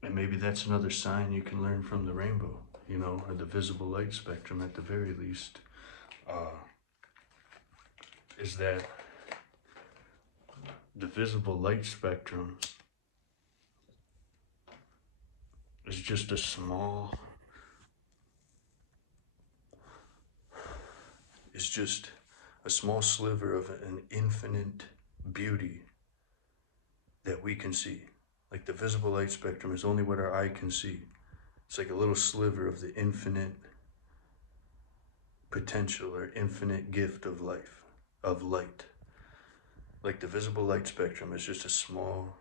and maybe that's another sign you can learn from the rainbow, you know, or the visible light spectrum at the very least, is that the visible light spectrum is just is just a small sliver of an infinite beauty that we can see. Like, the visible light spectrum is only what our eye can see. It's like a little sliver of the infinite potential or infinite gift of life, of light. Like, the visible light spectrum is just a small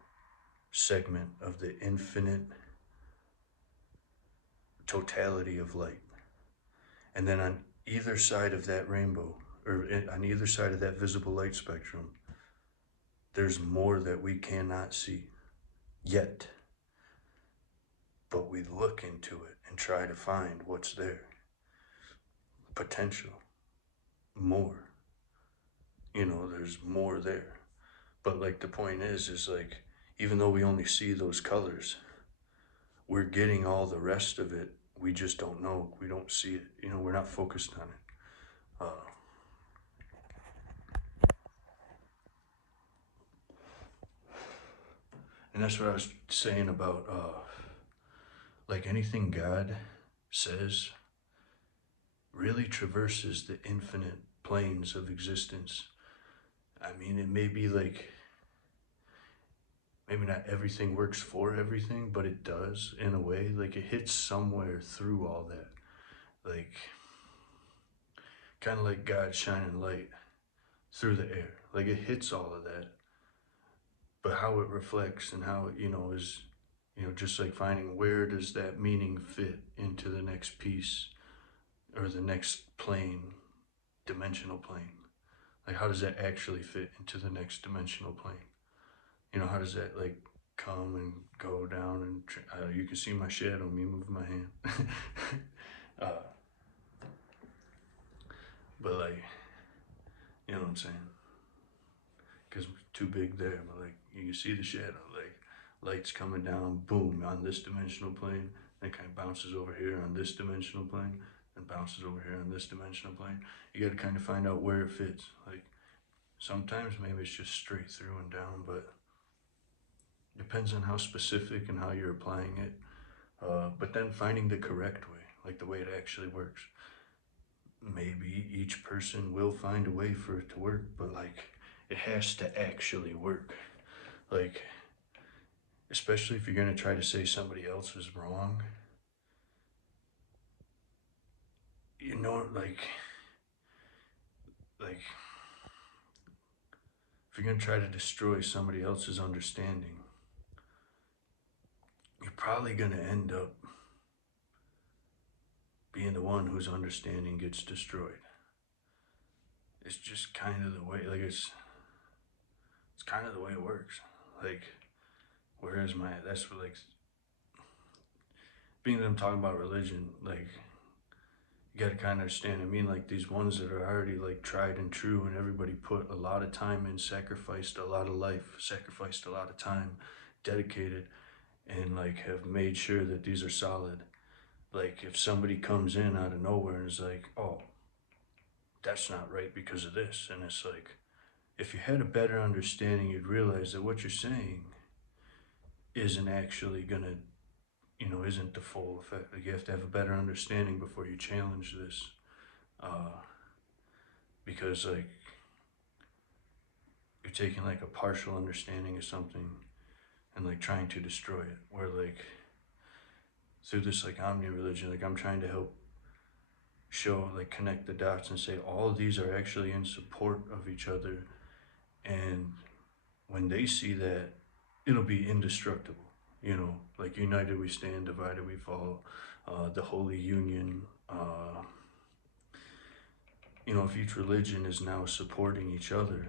segment of the infinite totality of light. And then on either side of that rainbow, or on either side of that visible light spectrum, there's more that we cannot see yet. But we look into it and try to find what's there. Potential. More. You know, there's more there. But like, the point is like, even though we only see those colors, we're getting all the rest of it. We just don't know. We don't see it. You know, we're not focused on it. And that's what I was saying about, like, anything God says really traverses the infinite planes of existence. I mean, it may be like, maybe not everything works for everything, but it does in a way. Like, it hits somewhere through all that. Like, kind of like God shining light through the air. Like, it hits all of that. But how it reflects and how it, you know, is, you know, just like finding where does that meaning fit into the next piece or the next plane, dimensional plane. Like, how does that actually fit into the next dimensional plane? You know, how does that, like, come and go down, and you can see my shadow, me moving my hand. uh, but like, you know what I'm saying? Because too big there, but like you can see the shadow, like lights coming down, boom, on this dimensional plane, and kind of bounces over here on this dimensional plane, and bounces over here on this dimensional plane. You got to kind of find out where it fits. Like sometimes maybe it's just straight through and down, but depends on how specific and how you're applying it. But then finding the correct way, like the way it actually works. Maybe each person will find a way for it to work, but like it has to actually work. Like, especially if you're going to try to say somebody else is wrong, you know, like if you're going to try to destroy somebody else's understanding, you're probably going to end up being the one whose understanding gets destroyed. It's just kind of the way, like it's kind of the way it works. Like, whereas that's what, like, being that I'm talking about religion, like, you gotta kind of understand. I mean, like, these ones that are already, like, tried and true, and everybody put a lot of time in, sacrificed a lot of life, sacrificed a lot of time, dedicated, and, like, have made sure that these are solid. Like, if somebody comes in out of nowhere and is like, oh, that's not right because of this, and it's like, if you had a better understanding, you'd realize that what you're saying isn't actually gonna, isn't the full effect. Like, you have to have a better understanding before you challenge this, because like you're taking like a partial understanding of something and like trying to destroy it. Where like through this like omni religion, like I'm trying to help show, like, connect the dots and say all of these are actually in support of each other, and when they see that, it'll be indestructible. Like united we stand, divided we fall. The holy union. If each religion is now supporting each other,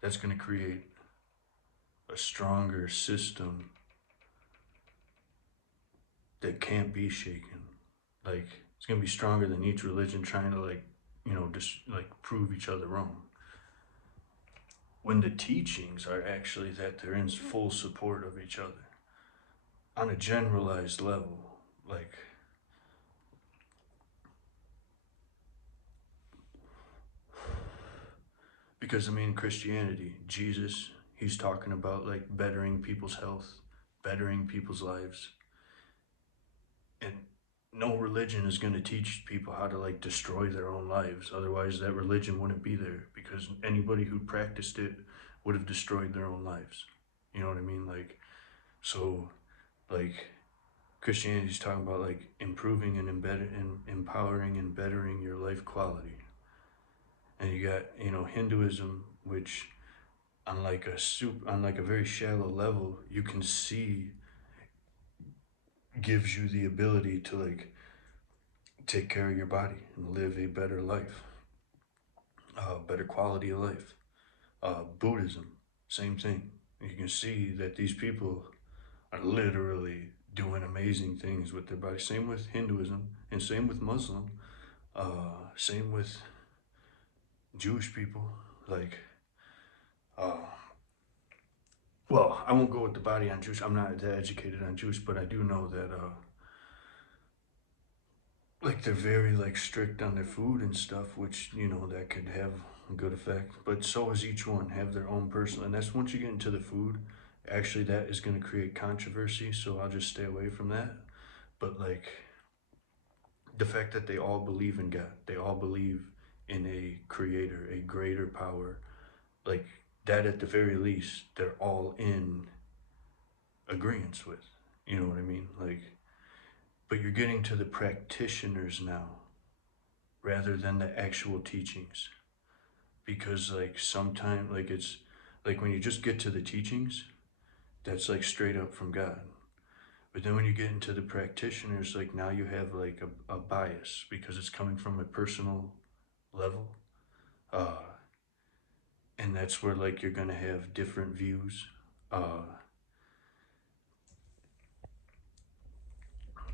that's going to create a stronger system that can't be shaken. Like, it's going to be stronger than each religion trying to, like, just like prove each other wrong. When the teachings are actually that they're in full support of each other on a generalized level. Like, because I mean, Christianity, Jesus, he's talking about like bettering people's health, bettering people's lives. And no religion is going to teach people how to like destroy their own lives. Otherwise, that religion wouldn't be there, because anybody who practiced it would have destroyed their own lives. You know what I mean? Like, so, like, Christianity's talking about like improving and empowering and bettering your life quality. And you got, Hinduism, which on like a very shallow level, you can see gives you the ability to like take care of your body and live a better life, better quality of life. Buddhism, same thing. You can see that these people are literally doing amazing things with their body. Same with Hinduism, and same with Muslim, same with Jewish people. Like, well, I won't go with the body on Jewish. I'm not that educated on Jewish, but I do know that like they're very like strict on their food and stuff, which that could have a good effect. But so is each one, have their own personal, and that's once you get into the food. Actually, that is going to create controversy, so I'll just stay away from that. But like the fact that they all believe in God, they all believe in a creator, a greater power, like that at the very least, they're all in agreement with. You know what I mean? Like, but you're getting to the practitioners now rather than the actual teachings. Because like sometimes, like, it's like when you just get to the teachings, that's like straight up from God. But then when you get into the practitioners, like now you have like a bias because it's coming from a personal level. And that's where like you're gonna have different views.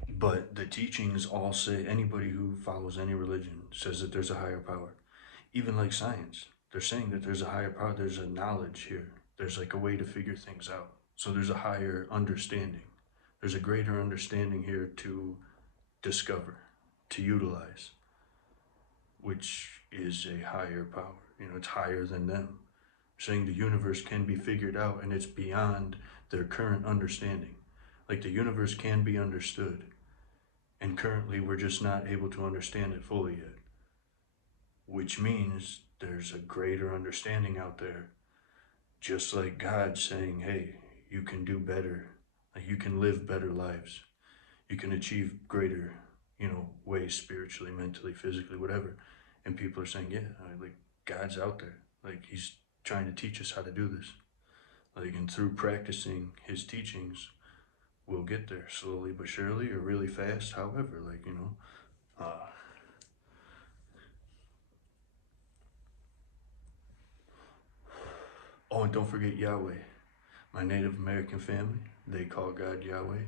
But the teachings all say, anybody who follows any religion says that there's a higher power. Even like science, they're saying that there's a higher power, there's a knowledge here. There's like a way to figure things out. So there's a higher understanding. There's a greater understanding here to discover, to utilize, which is a higher power. You know, it's higher than them. Saying the universe can be figured out and it's beyond their current understanding. Like the universe can be understood, and currently we're just not able to understand it fully yet. Which means there's a greater understanding out there, just like God saying, hey, you can do better, like you can live better lives, you can achieve greater, ways spiritually, mentally, physically, whatever. And people are saying, yeah, like God's out there, like he's trying to teach us how to do this. Like, and through practicing his teachings, we'll get there slowly but surely, or really fast, however, oh, and don't forget Yahweh. My Native American family, they call God Yahweh,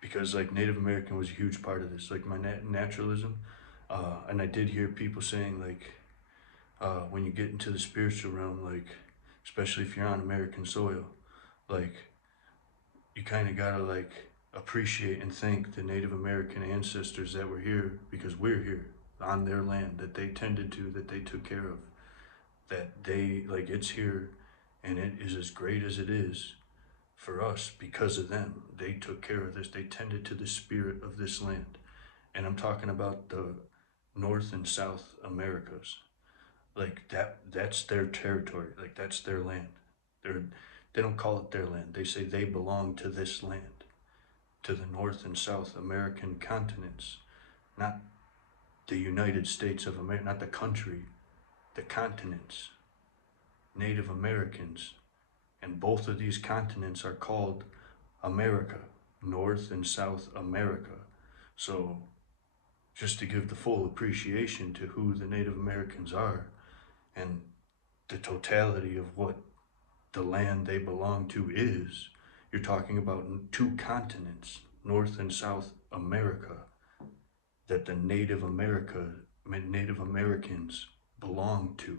because like Native American was a huge part of this, like my naturalism. And I did hear people saying like, when you get into the spiritual realm, like, especially if you're on American soil, like, you kind of gotta like appreciate and thank the Native American ancestors that were here, because we're here on their land that they tended to, that they took care of, that they, like, it's here and it is as great as it is for us because of them. They took care of this, they tended to the spirit of this land. And I'm talking about the North and South Americas. Like that's their territory, like that's their land. They don't call it their land, they say they belong to this land, to the North and South American continents, not the United States of America, not the country, the continents, Native Americans. And both of these continents are called America, North and South America. So just to give the full appreciation to who the Native Americans are and the totality of what the land they belong to is, you're talking about two continents, North and South America, that the Native Americans belong to.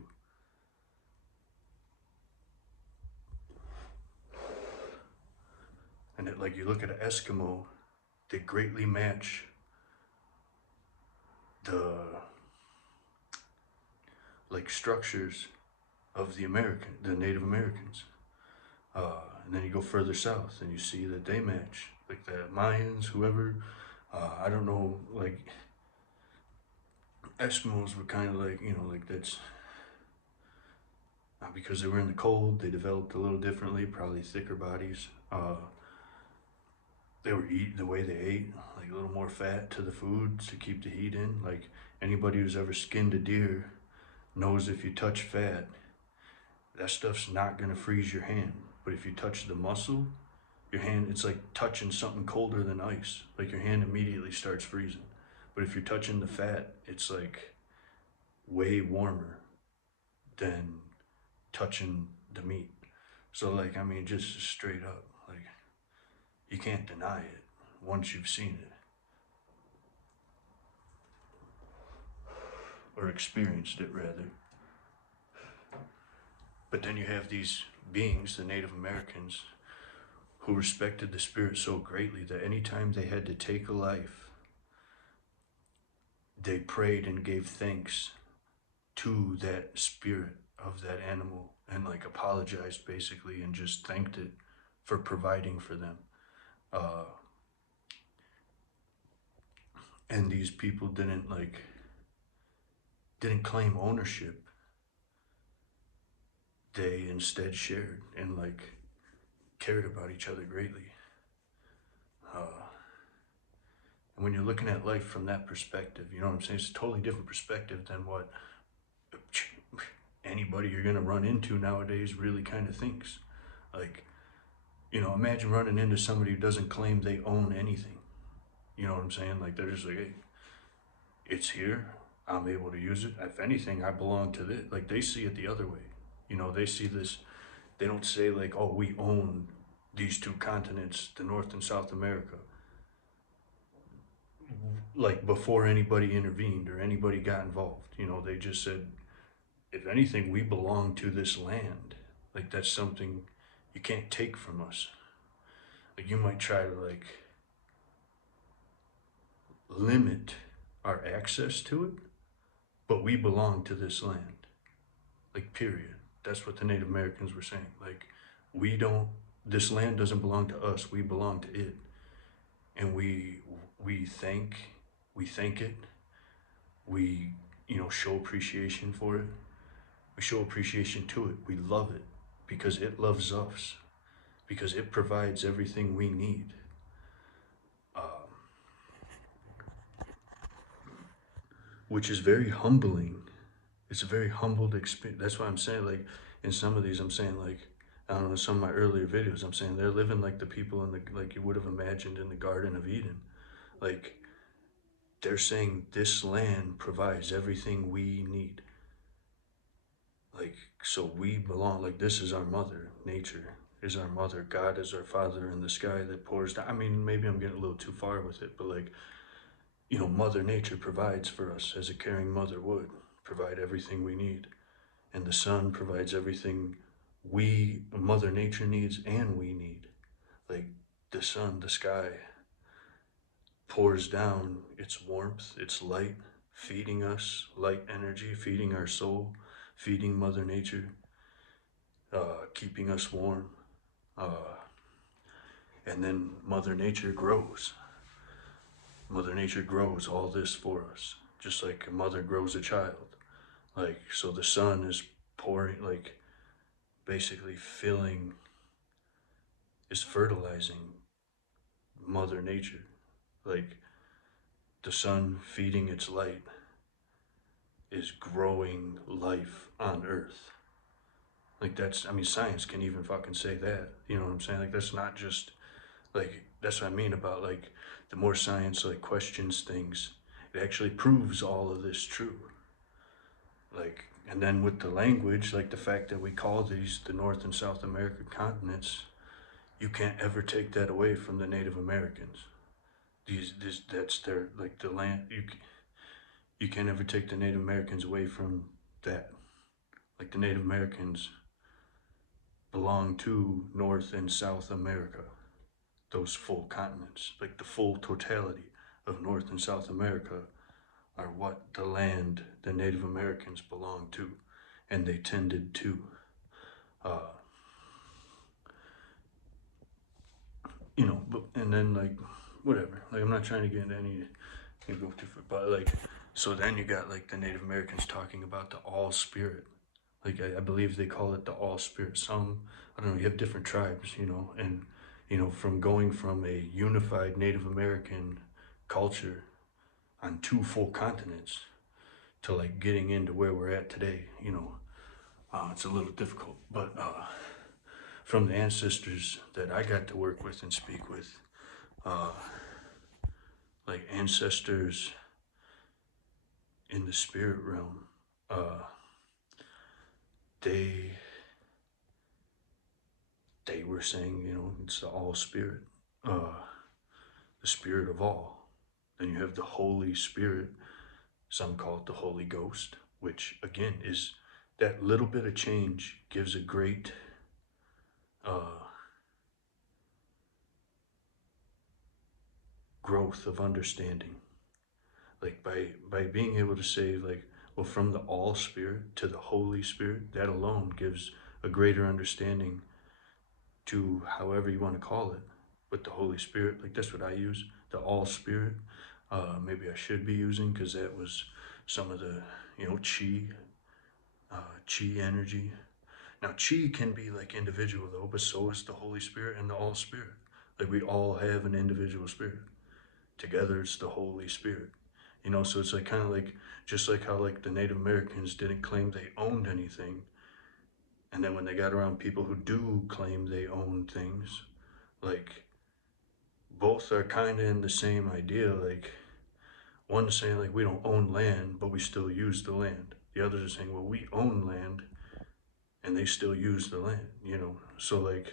And it, like, you look at an Eskimo, they greatly match the like structures of the Native Americans. And then you go further south and you see that they match, like the Mayans, whoever. I don't know, like Eskimos were kind of like, like that's because they were in the cold, they developed a little differently, probably thicker bodies. They were eating the way they ate, like a little more fat to the food to keep the heat in. Like anybody who's ever skinned a deer knows if you touch fat, that stuff's not gonna freeze your hand. But if you touch the muscle, your hand, it's like touching something colder than ice. Like your hand immediately starts freezing. But if you're touching the fat, it's like way warmer than touching the meat. So like, I mean, just straight up, like, you can't deny it once you've seen it or experienced it rather. But then you have these beings, the Native Americans, who respected the spirit so greatly that anytime they had to take a life, they prayed and gave thanks to that spirit of that animal and like apologized basically and just thanked it for providing for them. And these people didn't claim ownership. They instead shared and like cared about each other greatly. And when you're looking at life from that perspective, you know what I'm saying? It's a totally different perspective than what anybody you're gonna run into nowadays really kind of thinks. Like, imagine running into somebody who doesn't claim they own anything. You know what I'm saying? Like, they're just like, hey, it's here, I'm able to use it. If anything, I belong to this. Like, they see it the other way. They see this They don't say like, oh, we own these two continents, the North and South America, like before anybody intervened or anybody got involved. You know, they just said, if anything, we belong to this land. Like that's something you can't take from us. Like you might try to like limit our access to it, but we belong to this land. Like period. That's what the Native Americans were saying. Like we don't, this land doesn't belong to us, we belong to it. And we thank we thank it. We, you know, show appreciation for it. We show appreciation to it. We love it because it loves us, because it provides everything we need. Which is very humbling. It's a very humbled experience. That's why I'm saying, like, in some of these, I'm saying, like, I don't know, some of my earlier videos, I'm saying they're living like the people in the, like you would have imagined in the Garden of Eden. Like, they're saying this land provides everything we need. Like, so we belong, like, this is our mother. Nature is our mother. God is our father in the sky that pours down. I mean, maybe I'm getting a little too far with it, but like, you know, Mother Nature provides for us as a caring mother would provide everything we need. And the sun provides everything Mother Nature needs and we need. Like the sun, the sky pours down its warmth, its light, feeding us light energy, feeding our soul, feeding Mother Nature, keeping us warm. And then Mother Nature grows. Mother Nature grows all this for us, just like a mother grows a child. Like, so the sun is pouring, like, basically is fertilizing Mother Nature. Like, the sun feeding its light is growing life on Earth. Like, that's, I mean, science can even fucking say that. You know what I'm saying? Like, that's not just, like, that's what I mean about, like, the more science, like, questions things, it actually proves all of this true. Like, and then with the language, like the fact that we call these the North and South American continents, you can't ever take that away from the Native Americans. That's their, like, the land. You can't ever take the Native Americans away from that. Like, the Native Americans belong to North and South America, those full continents, like the full totality of North and South America are what the land the Native Americans belonged to and they tended to. You know, but, and then like, whatever, like I'm not trying to get into any, go too far, but like, so then you got like the Native Americans talking about the all spirit. Like I believe they call it the all spirit. Some, I don't know, you have different tribes, you know, and you know, from going from a unified Native American culture on two full continents to like getting into where we're at today, you know, it's a little difficult, but from the ancestors that I got to work with and speak with, like ancestors in the spirit realm, they were saying, you know, it's the all spirit, the spirit of all. Then you have the Holy Spirit. Some call it the Holy Ghost, which again is that little bit of change gives a great growth of understanding. Like by being able to say, like, well, from the all spirit to the Holy Spirit, that alone gives a greater understanding to however you want to call it. With the Holy Spirit, like that's what I use, the all spirit. Maybe I should be using, because that was some of the, you know, chi energy. Now chi can be like individual though, but so is the Holy Spirit and the all spirit. Like we all have an individual spirit. Together it's the Holy Spirit. You know, so it's like kind of like, just like how like the Native Americans didn't claim they owned anything. And then when they got around people who do claim they own things, like both are kind of in the same idea. Like one's saying like we don't own land, but we still use the land. The others are saying, well, we own land and they still use the land, you know. So like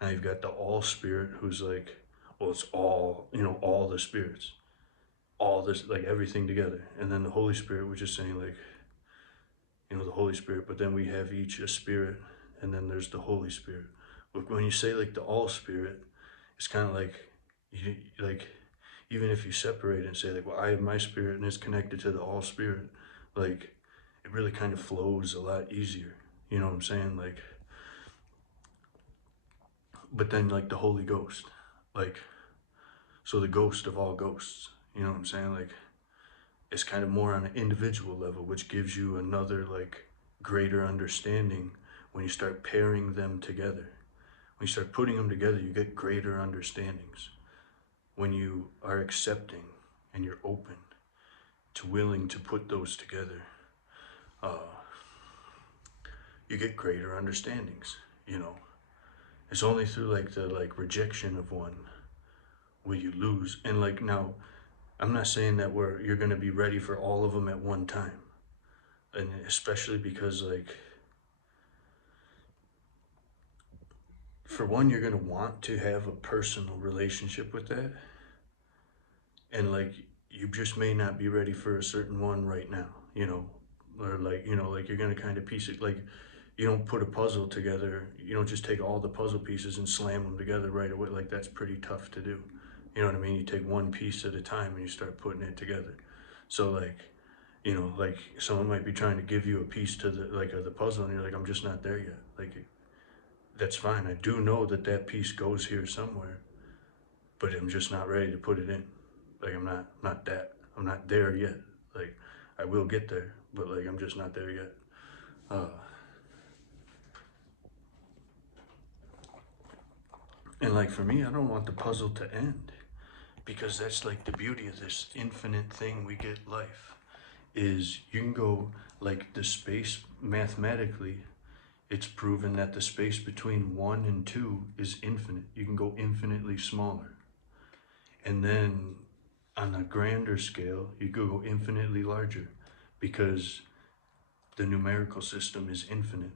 now you've got the all spirit who's like, well, it's all, you know, all the spirits, all this, like everything together. And then the Holy Spirit, which is saying like, you know, the Holy Spirit, but then we have each a spirit, and then there's the Holy Spirit. But when you say like the all spirit, it's kind of like, like, even if you separate and say like, well, I have my spirit and it's connected to the all spirit, like, it really kind of flows a lot easier. You know what I'm saying? Like, but then like the Holy Ghost, like, so the ghost of all ghosts, you know what I'm saying? Like, it's kind of more on an individual level, which gives you another like greater understanding when you start pairing them together. When you start putting them together, you get greater understandings. When you are accepting and you're open to willing to put those together, you get greater understandings, you know. It's only through like the like rejection of one will you lose. And like now, I'm not saying that you're gonna be ready for all of them at one time. And especially because like, for one, you're gonna want to have a personal relationship with that. And like, you just may not be ready for a certain one right now, you know, or like, you know, like you're gonna kind of piece it, like, you don't put a puzzle together, you don't just take all the puzzle pieces and slam them together right away. Like, that's pretty tough to do. You know what I mean? You take one piece at a time and you start putting it together. So like, you know, like someone might be trying to give you a piece to the like of the puzzle, and you're like, I'm just not there yet. Like, that's fine. I do know that that piece goes here somewhere, but I'm just not ready to put it in. Like, I'm not there yet. Like, I will get there, but like, I'm just not there yet. And like, for me, I don't want the puzzle to end, because that's like the beauty of this infinite thing we get life, is you can go like the space mathematically. It's proven that the space between 1 and 2 is infinite. You can go infinitely smaller. And then on a grander scale, you could go infinitely larger, because the numerical system is infinite.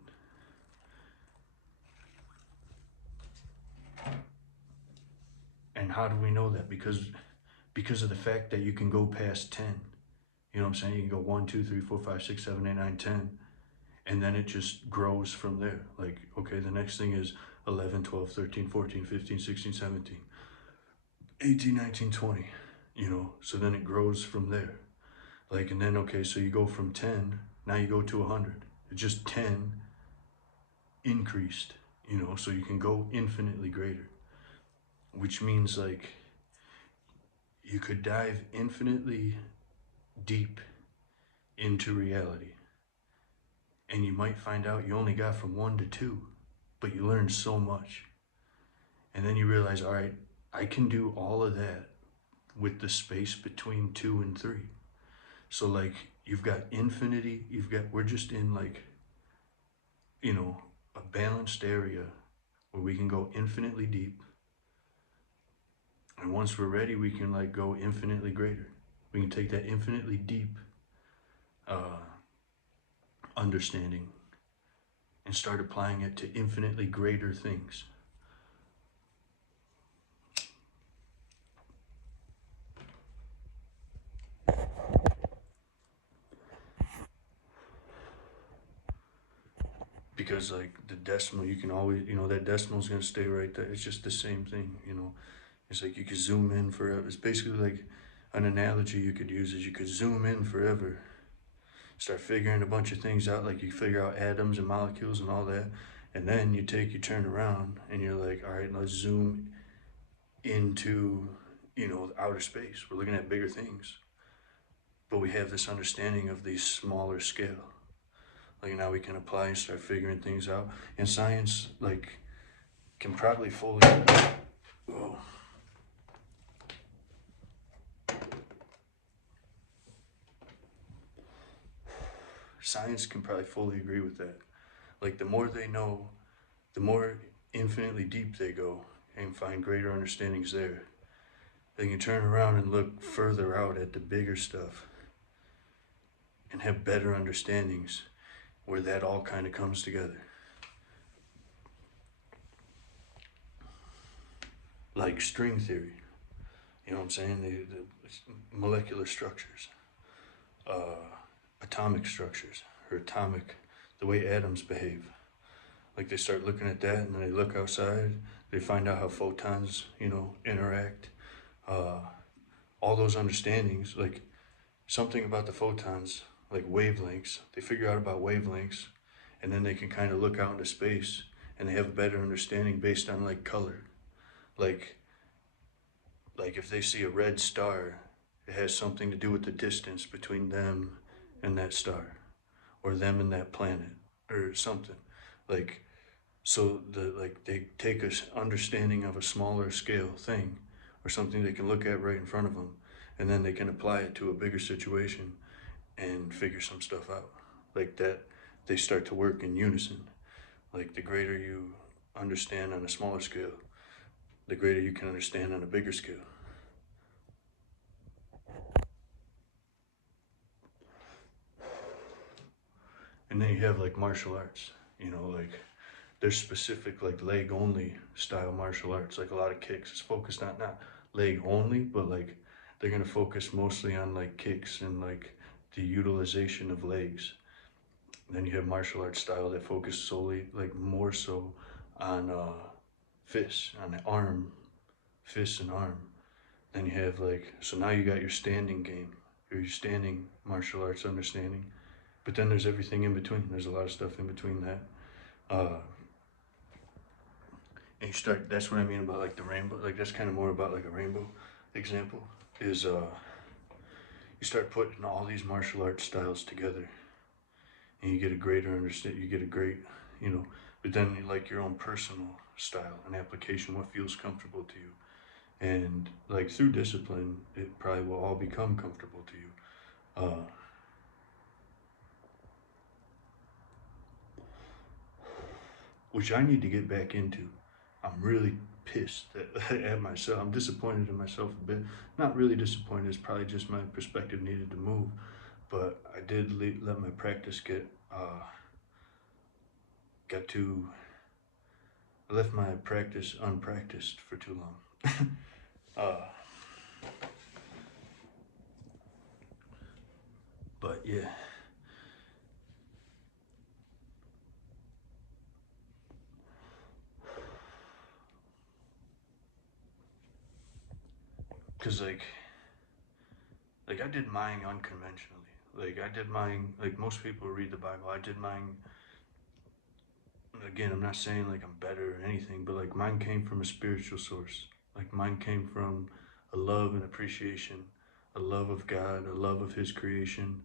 And how do we know that? Because of the fact that you can go past 10. You know what I'm saying? You can go 1, 2, 3, 4, 5, 6, 7, 8, 9, 10. And then it just grows from there. Like, okay, the next thing is 11, 12, 13, 14, 15, 16, 17, 18, 19, 20. You know, so then it grows from there. Like, and then, okay, so you go from 10, now you go to 100. It's just 10 increased, you know, so you can go infinitely greater. Which means like, you could dive infinitely deep into reality, and you might find out you only got from 1 to 2, but you learned so much. And then you realize, all right, I can do all of that with the space between 2 and 3. So like, you've got infinity, we're just in like, you know, a balanced area where we can go infinitely deep. And once we're ready, we can like go infinitely greater. We can take that infinitely deep understanding and start applying it to infinitely greater things. Because like the decimal, you can always, you know, that decimal is going to stay right there. It's just the same thing, you know. It's like you could zoom in forever. It's basically like an analogy you could use is you could zoom in forever, start figuring a bunch of things out, like you figure out atoms and molecules and all that, and then you turn around and you're like, all right, let's zoom into, you know, outer space. We're looking at bigger things, but we have this understanding of the smaller scale. Like, now we can apply and start figuring things out. And science, like, can probably fully, whoa. Science can probably fully agree with that. Like, the more they know, the more infinitely deep they go and find greater understandings there. They can turn around and look further out at the bigger stuff and have better understandings where that all kind of comes together. like string theory. You know what I'm saying? The molecular structures, uh, atomic structures, or the way atoms behave. Like they start looking at that, and then they look outside. They find out how photons, interact. Uh, all those understandings, like something about the photons, like wavelengths. They figure out about wavelengths, and then they can kind of look out into space, and they have a better understanding based on like color. Like if they see a red star, it has something to do with the distance between them and that star, or them and that planet, or something. Like so they take a understanding of a smaller scale thing, or something they can look at right in front of them, and then they can apply it to a bigger situation and figure some stuff out. Like that, they start to work in unison. Like the greater you understand on a smaller scale, the greater you can understand on a bigger scale. And then you have like martial arts, like there's specific like leg only style martial arts. Like a lot of kicks is focused on not leg only, but like they're gonna focus mostly on like kicks and like the utilization of legs. And then you have martial arts style that focus solely like more so on fists, on the arm, fists and arm. Then you have like, so now you got your standing game, or your standing martial arts understanding. But then there's everything in between. There's a lot of stuff in between that. And you start, that's what I mean about like the rainbow. Like that's kind of more about like a rainbow example is you start putting all these martial arts styles together, and you get a greater understand, you get a great, but then you like your own personal style and application, what feels comfortable to you. And like through discipline, it probably will all become comfortable to you. Which I need to get back into. I'm really pissed at myself. I'm disappointed in myself a bit. Not really disappointed, it's probably just my perspective needed to move. But I did let my practice I left my practice unpracticed for too long. But yeah. Cause like I did mine unconventionally. Like I did mine, like most people read the Bible. I did mine, again, I'm not saying like I'm better or anything, but like mine came from a spiritual source. Like mine came from a love and appreciation, a love of God, a love of his creation,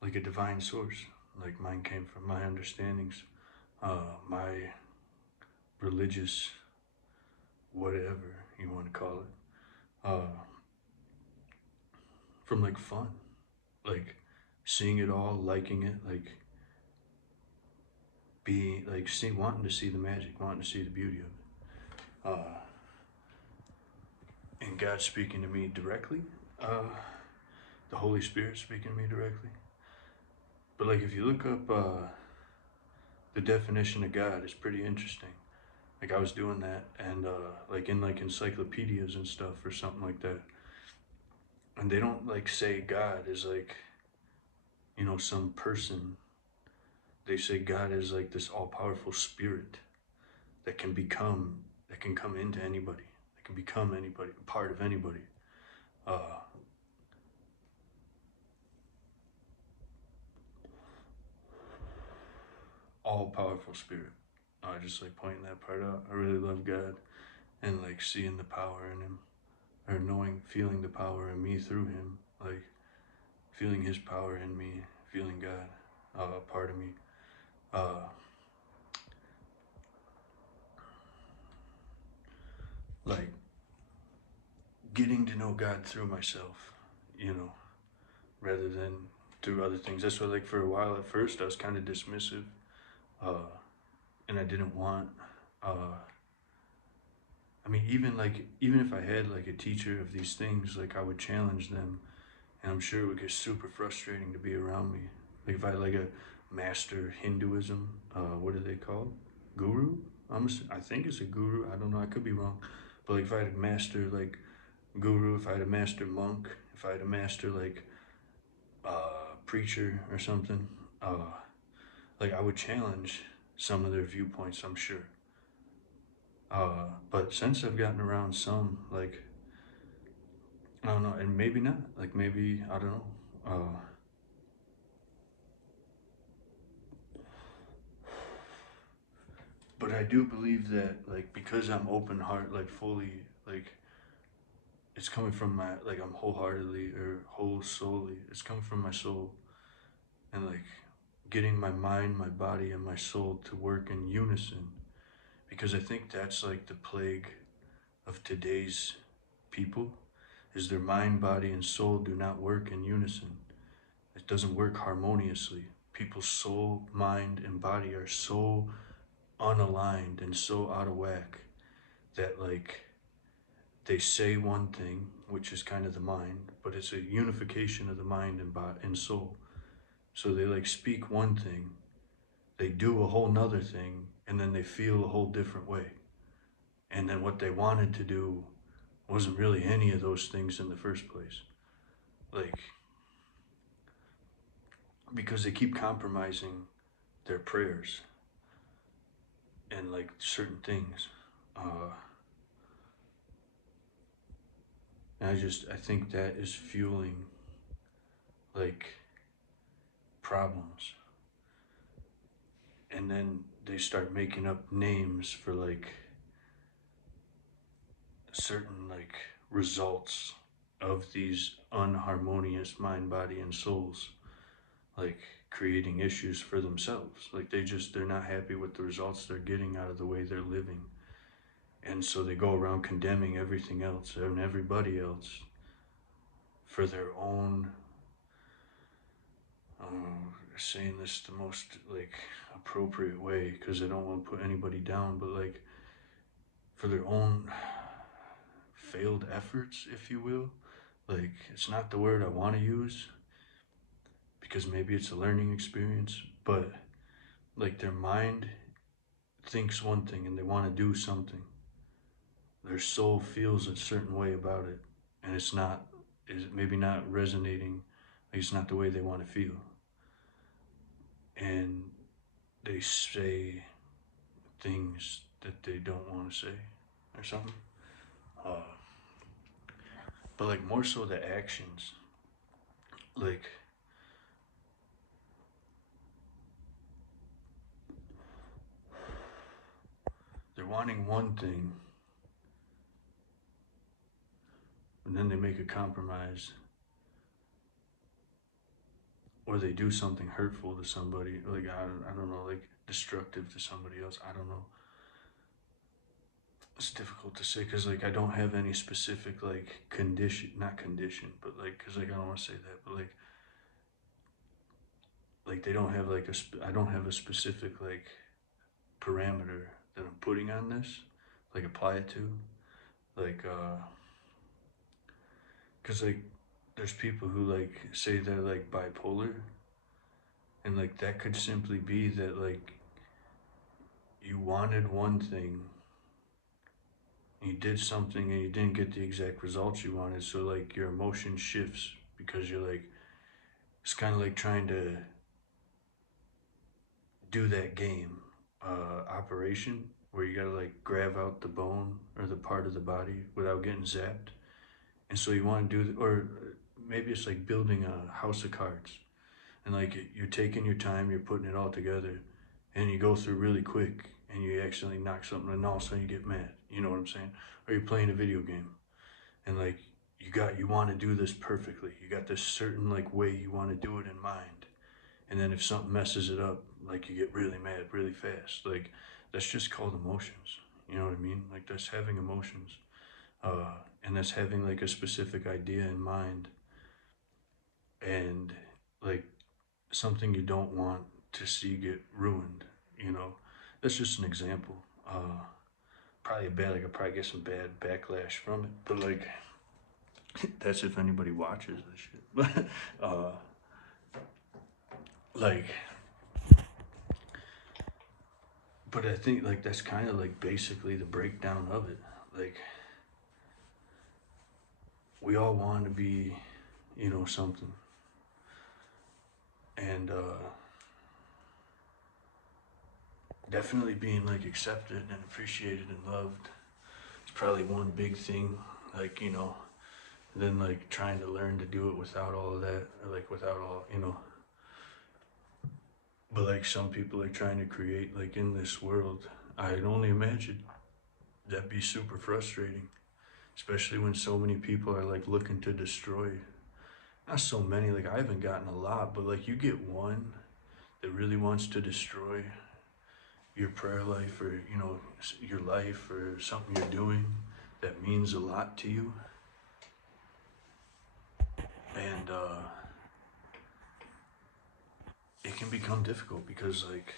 like a divine source. Like mine came from my understandings, my religious, whatever you want to call it, from like fun, like seeing it all, liking it, like being like wanting to see the magic, wanting to see the beauty of it, and God speaking to me directly, the Holy Spirit speaking to me directly. But like if you look up the definition of God, it's pretty interesting. Like I was doing that, and like in like encyclopedias and stuff or something like that, and they don't like say God is like, some person. They say God is like this all-powerful spirit that can come into anybody, that can become anybody, part of anybody. All-powerful spirit. I just like pointing that part out. I really love God, and like seeing the power in him, or feeling the power in me through him, like feeling his power in me, feeling God, part of me. Like getting to know God through myself, rather than through other things. That's why, like, for a while at first, I was kind of dismissive, and I didn't want. I mean, even if I had like a teacher of these things, like I would challenge them, and I'm sure it would get super frustrating to be around me. Like if I had like a master Hinduism, what are they called? Guru? I think it's a guru. I don't know. I could be wrong. But like if I had a master like guru, if I had a master monk, if I had a master like preacher or something, like I would challenge some of their viewpoints, I'm sure. But since I've gotten around some, like I don't know, and maybe not. Like maybe I don't know. But I do believe that like because I'm open heart, like fully, like it's coming from my like I'm wholeheartedly or whole solely. It's coming from my soul, and like getting my mind, my body, and my soul to work in unison. Because I think that's like the plague of today's people is their mind, body, and soul do not work in unison. It doesn't work harmoniously. People's soul, mind, and body are so unaligned and so out of whack that like they say one thing, which is kind of the mind, but it's a unification of the mind and body and soul. So they like speak one thing, they do a whole nother thing, and then they feel a whole different way. And then what they wanted to do wasn't really any of those things in the first place. Like, because they keep compromising their prayers and like certain things. Uh, and I think that is fueling like problems. And then they start making up names for like certain like results of these unharmonious mind, body, and souls, like creating issues for themselves. Like they're not happy with the results they're getting out of the way they're living. And so they go around condemning everything else and everybody else for their own, saying this the most like appropriate way because I don't want to put anybody down, but like for their own failed efforts, if you will. Like, it's not the word I want to use because maybe it's a learning experience, but like their mind thinks one thing and they want to do something. Their soul feels a certain way about it, and is maybe not resonating, like it's not the way they want to feel. And they say things that they don't want to say or something. Uh, but like more so the actions. Like they're wanting one thing, and then they make a compromise, or they do something hurtful to somebody. Like I don't know, like destructive to somebody else. I don't know. It's difficult to say because like I don't have any specific like condition, not condition, but like because like I don't want to say that, but like they don't have like I don't have a specific like parameter that I'm putting on this, like apply it to, like because like there's people who like say they're like bipolar, and like that could simply be that like you wanted one thing, you did something and you didn't get the exact results you wanted, so like your emotion shifts because you're like it's kind of like trying to do that game operation where you gotta like grab out the bone or the part of the body without getting zapped. And so you want to do or maybe it's like building a house of cards, and like you're taking your time, you're putting it all together, and you go through really quick, and you accidentally knock something, and all of a sudden you get mad. You know what I'm saying? Or you're playing a video game, and like you want to do this perfectly. You got this certain like way you want to do it in mind, and then if something messes it up, like you get really mad really fast. Like that's just called emotions. You know what I mean? Like that's having emotions, and that's having like a specific idea in mind, and like something you don't want to see get ruined. You know, that's just an example. Probably a bad, like I probably get some bad backlash from it, but like that's if anybody watches this shit. like, But I think like that's kind of like basically the breakdown of it. Like we all want to be, something. And definitely being like accepted and appreciated and loved is probably one big thing. Like, and then like trying to learn to do it without all of that, or like without all. But like some people like trying to create like in this world, I can only imagine that'd be super frustrating, especially when so many people are like looking to destroy. Not so many, like I haven't gotten a lot, but like you get one that really wants to destroy your prayer life, or your life, or something you're doing that means a lot to you. And it can become difficult because like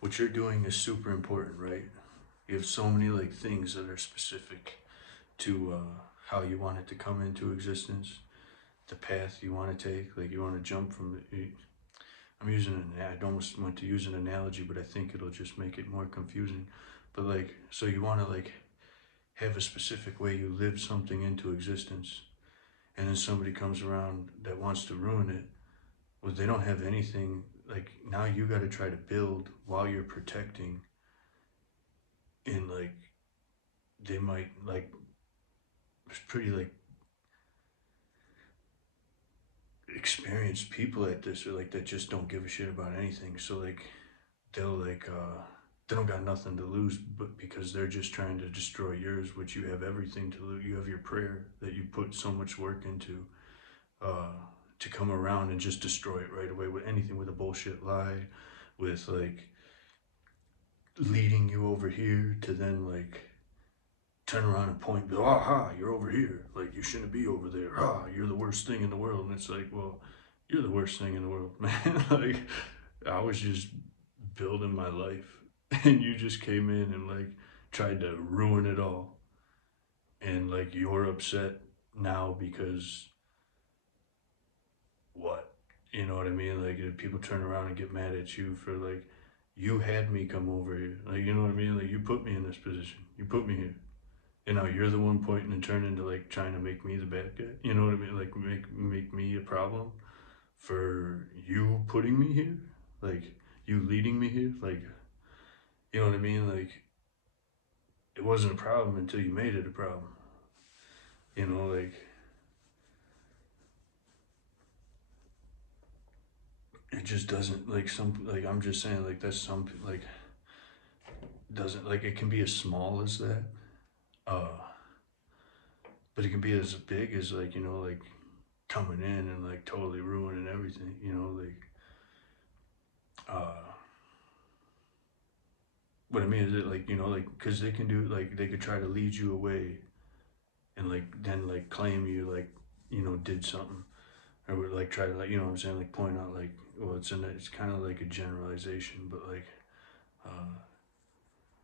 what you're doing is super important, right? You have so many like things that are specific to how you want it to come into existence, the path you want to take. Like you want to jump from the, I'm using I almost want to use an analogy, but I think it'll just make it more confusing. But like, so you want to like have a specific way you live something into existence, and then somebody comes around that wants to ruin it. Well, they don't have anything. Like now you got to try to build while you're protecting, and like they might like, it's pretty like experienced people at this, or like that just don't give a shit about anything. So like they'll like they don't got nothing to lose, but because they're just trying to destroy yours, which you have everything to lose. You have your prayer that you put so much work into, uh to come around and just destroy it right away with anything, with a bullshit lie, with like leading you over here to then like turn around and point, be aha, you're over here, like you shouldn't be over there, you're the worst thing in the world. And it's like, well, you're the worst thing in the world, man. Like I was just building my life and you just came in and like tried to ruin it all. And like you're upset now because what? You know what I mean? Like if people turn around and get mad at you for like, you had me come over here. Like, you know what I mean? Like you put me in this position. You put me here. And now you're the one pointing and turning to like trying to make me the bad guy. You know what I mean? Like make me a problem for you putting me here. Like you leading me here. Like, you know what I mean? Like it wasn't a problem until you made it a problem. Like it just doesn't, like some, like I'm just saying, like that's some, like doesn't, like it can be as small as that, uh but it can be as big as like, like coming in and like totally ruining everything, like uh what I mean is it like, like because they can do, like they could try to lead you away and like then like claim you like, did something, or would like try to, like, what I'm saying, like point out like, well, it's kind of like a generalization, but like uh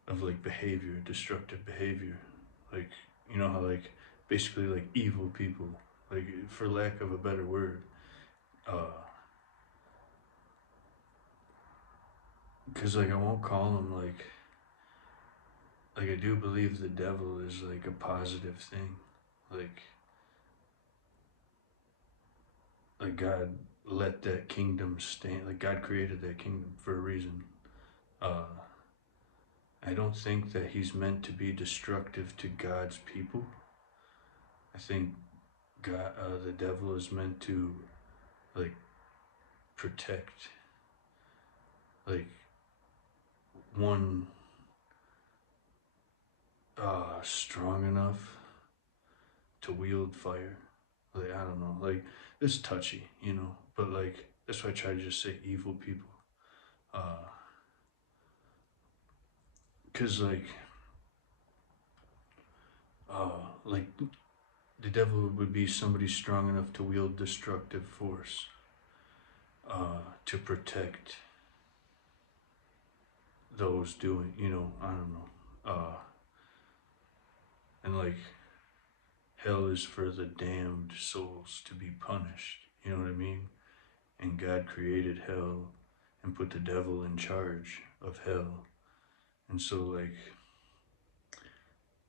of like behavior, destructive behavior, like, how like basically like evil people, like for lack of a better word, uh because like I won't call them like I do believe the devil is like a positive thing, like like God let that kingdom stand, like God created that kingdom for a reason. uh I don't think that he's meant to be destructive to God's people. I think God, the devil is meant to like protect, like one strong enough to wield fire. Like I don't know, like it's touchy, but like that's why I try to just say evil people, uh, cause like the devil would be somebody strong enough to wield destructive force, to protect those doing, I don't know, and like hell is for the damned souls to be punished. You know what I mean? And God created hell and put the devil in charge of hell And so like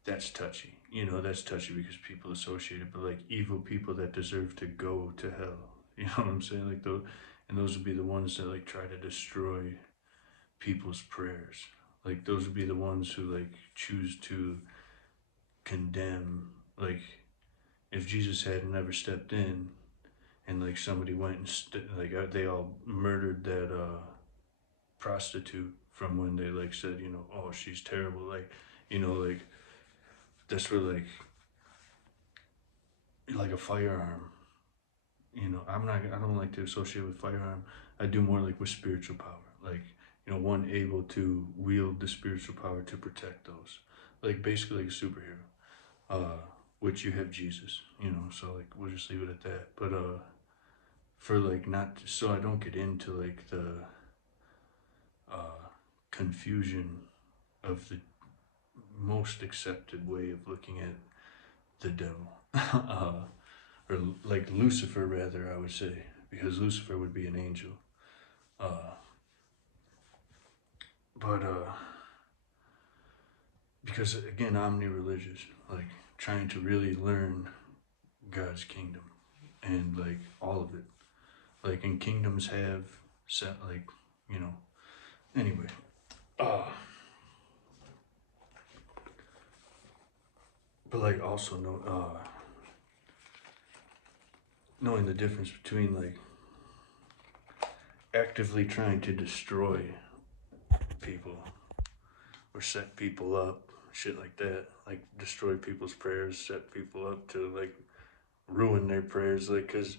that's touchy. That's touchy because people associate it, but like evil people that deserve to go to hell. You know what I'm saying? Like those, and those would be the ones that like try to destroy people's prayers. Like those would be the ones who like choose to condemn. Like if Jesus had never stepped in, and like somebody went and they all murdered that prostitute from when they like said, oh, she's terrible. Like, like that's where like a firearm. I don't like to associate with firearm. I do more like with spiritual power. Like, one able to wield the spiritual power to protect those. Like basically like a superhero. Which you have Jesus, so like we'll just leave it at that. But for like not so I don't get into like the confusion of the most accepted way of looking at the devil. Or like Lucifer rather, I would say, because Lucifer would be an angel. But because again, omni-religious, like trying to really learn God's kingdom and like all of it. Like, and kingdoms have set like, anyway. But like also knowing the difference between like actively trying to destroy people or set people up, shit like that, like destroy people's prayers, set people up to like ruin their prayers, like, because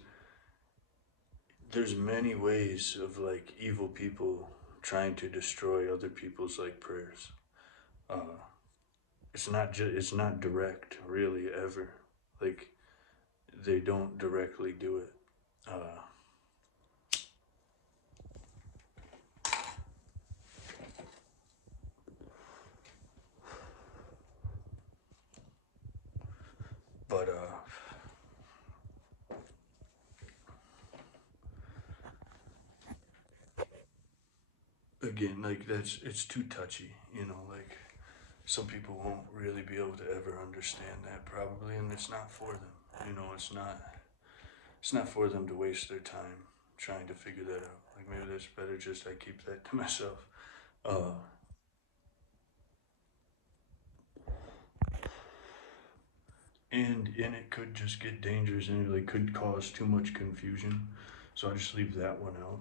there's many ways of like evil people trying to destroy other people's like prayers. It's not direct really ever. Like they don't directly do it. But again, like it's too touchy, like some people won't really be able to ever understand that probably, and it's not for them. It's not for them to waste their time trying to figure that out. Like maybe that's better just I keep that to myself. And it could just get dangerous and it like could cause too much confusion. So I just leave that one out.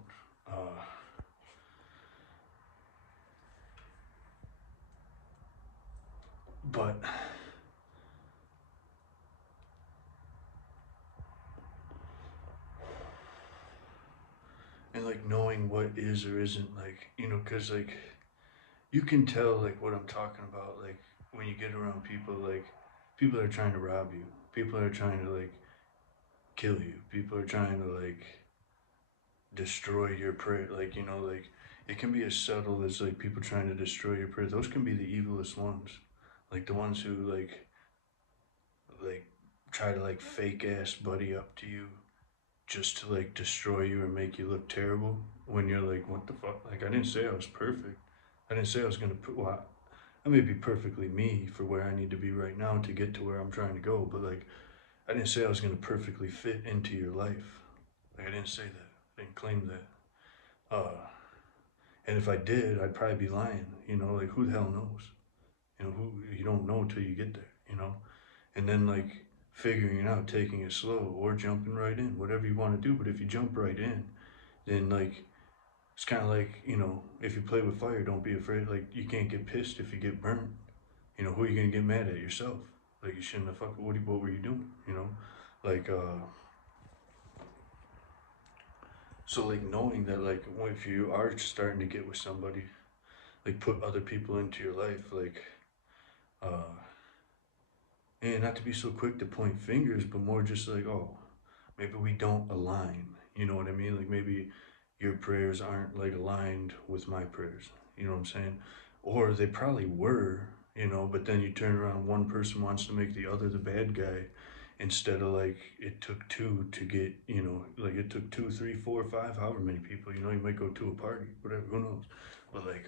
But and like knowing what is or isn't like, because like you can tell like what I'm talking about, like when you get around people, like people are trying to rob you, people are trying to like kill you, people are trying to like destroy your prayer, like like it can be as subtle as like people trying to destroy your prayer. Those can be the evilest ones, like the ones who like try to like fake ass buddy up to you just to like destroy you or make you look terrible when you're like, what the fuck? Like I didn't say I was perfect. I didn't say I was gonna put. Well, I may be perfectly me for where I need to be right now to get to where I'm trying to go, but like I didn't say I was gonna perfectly fit into your life. Like I didn't say that. I didn't claim that. And if I did, I'd probably be lying. Like who the hell knows? Who you don't know until you get there. And then like figuring it out, taking it slow, or jumping right in, whatever you want to do. But if you jump right in, then like it's kind of like if you play with fire, don't be afraid. Like you can't get pissed if you get burnt. Who are you gonna get mad at? Yourself. Like you shouldn't have fucking. What were you doing? Like So like knowing that like if you are starting to get with somebody, like put other people into your life, like and not to be so quick to point fingers, but more just like, oh, maybe we don't align. You know what I mean? Like maybe your prayers aren't like aligned with my prayers. You know what I'm saying? Or they probably were, but then you turn around, one person wants to make the other the bad guy instead of like it took two to get, like it took two, three, four, five, however many people, you might go to a party, whatever, who knows? but like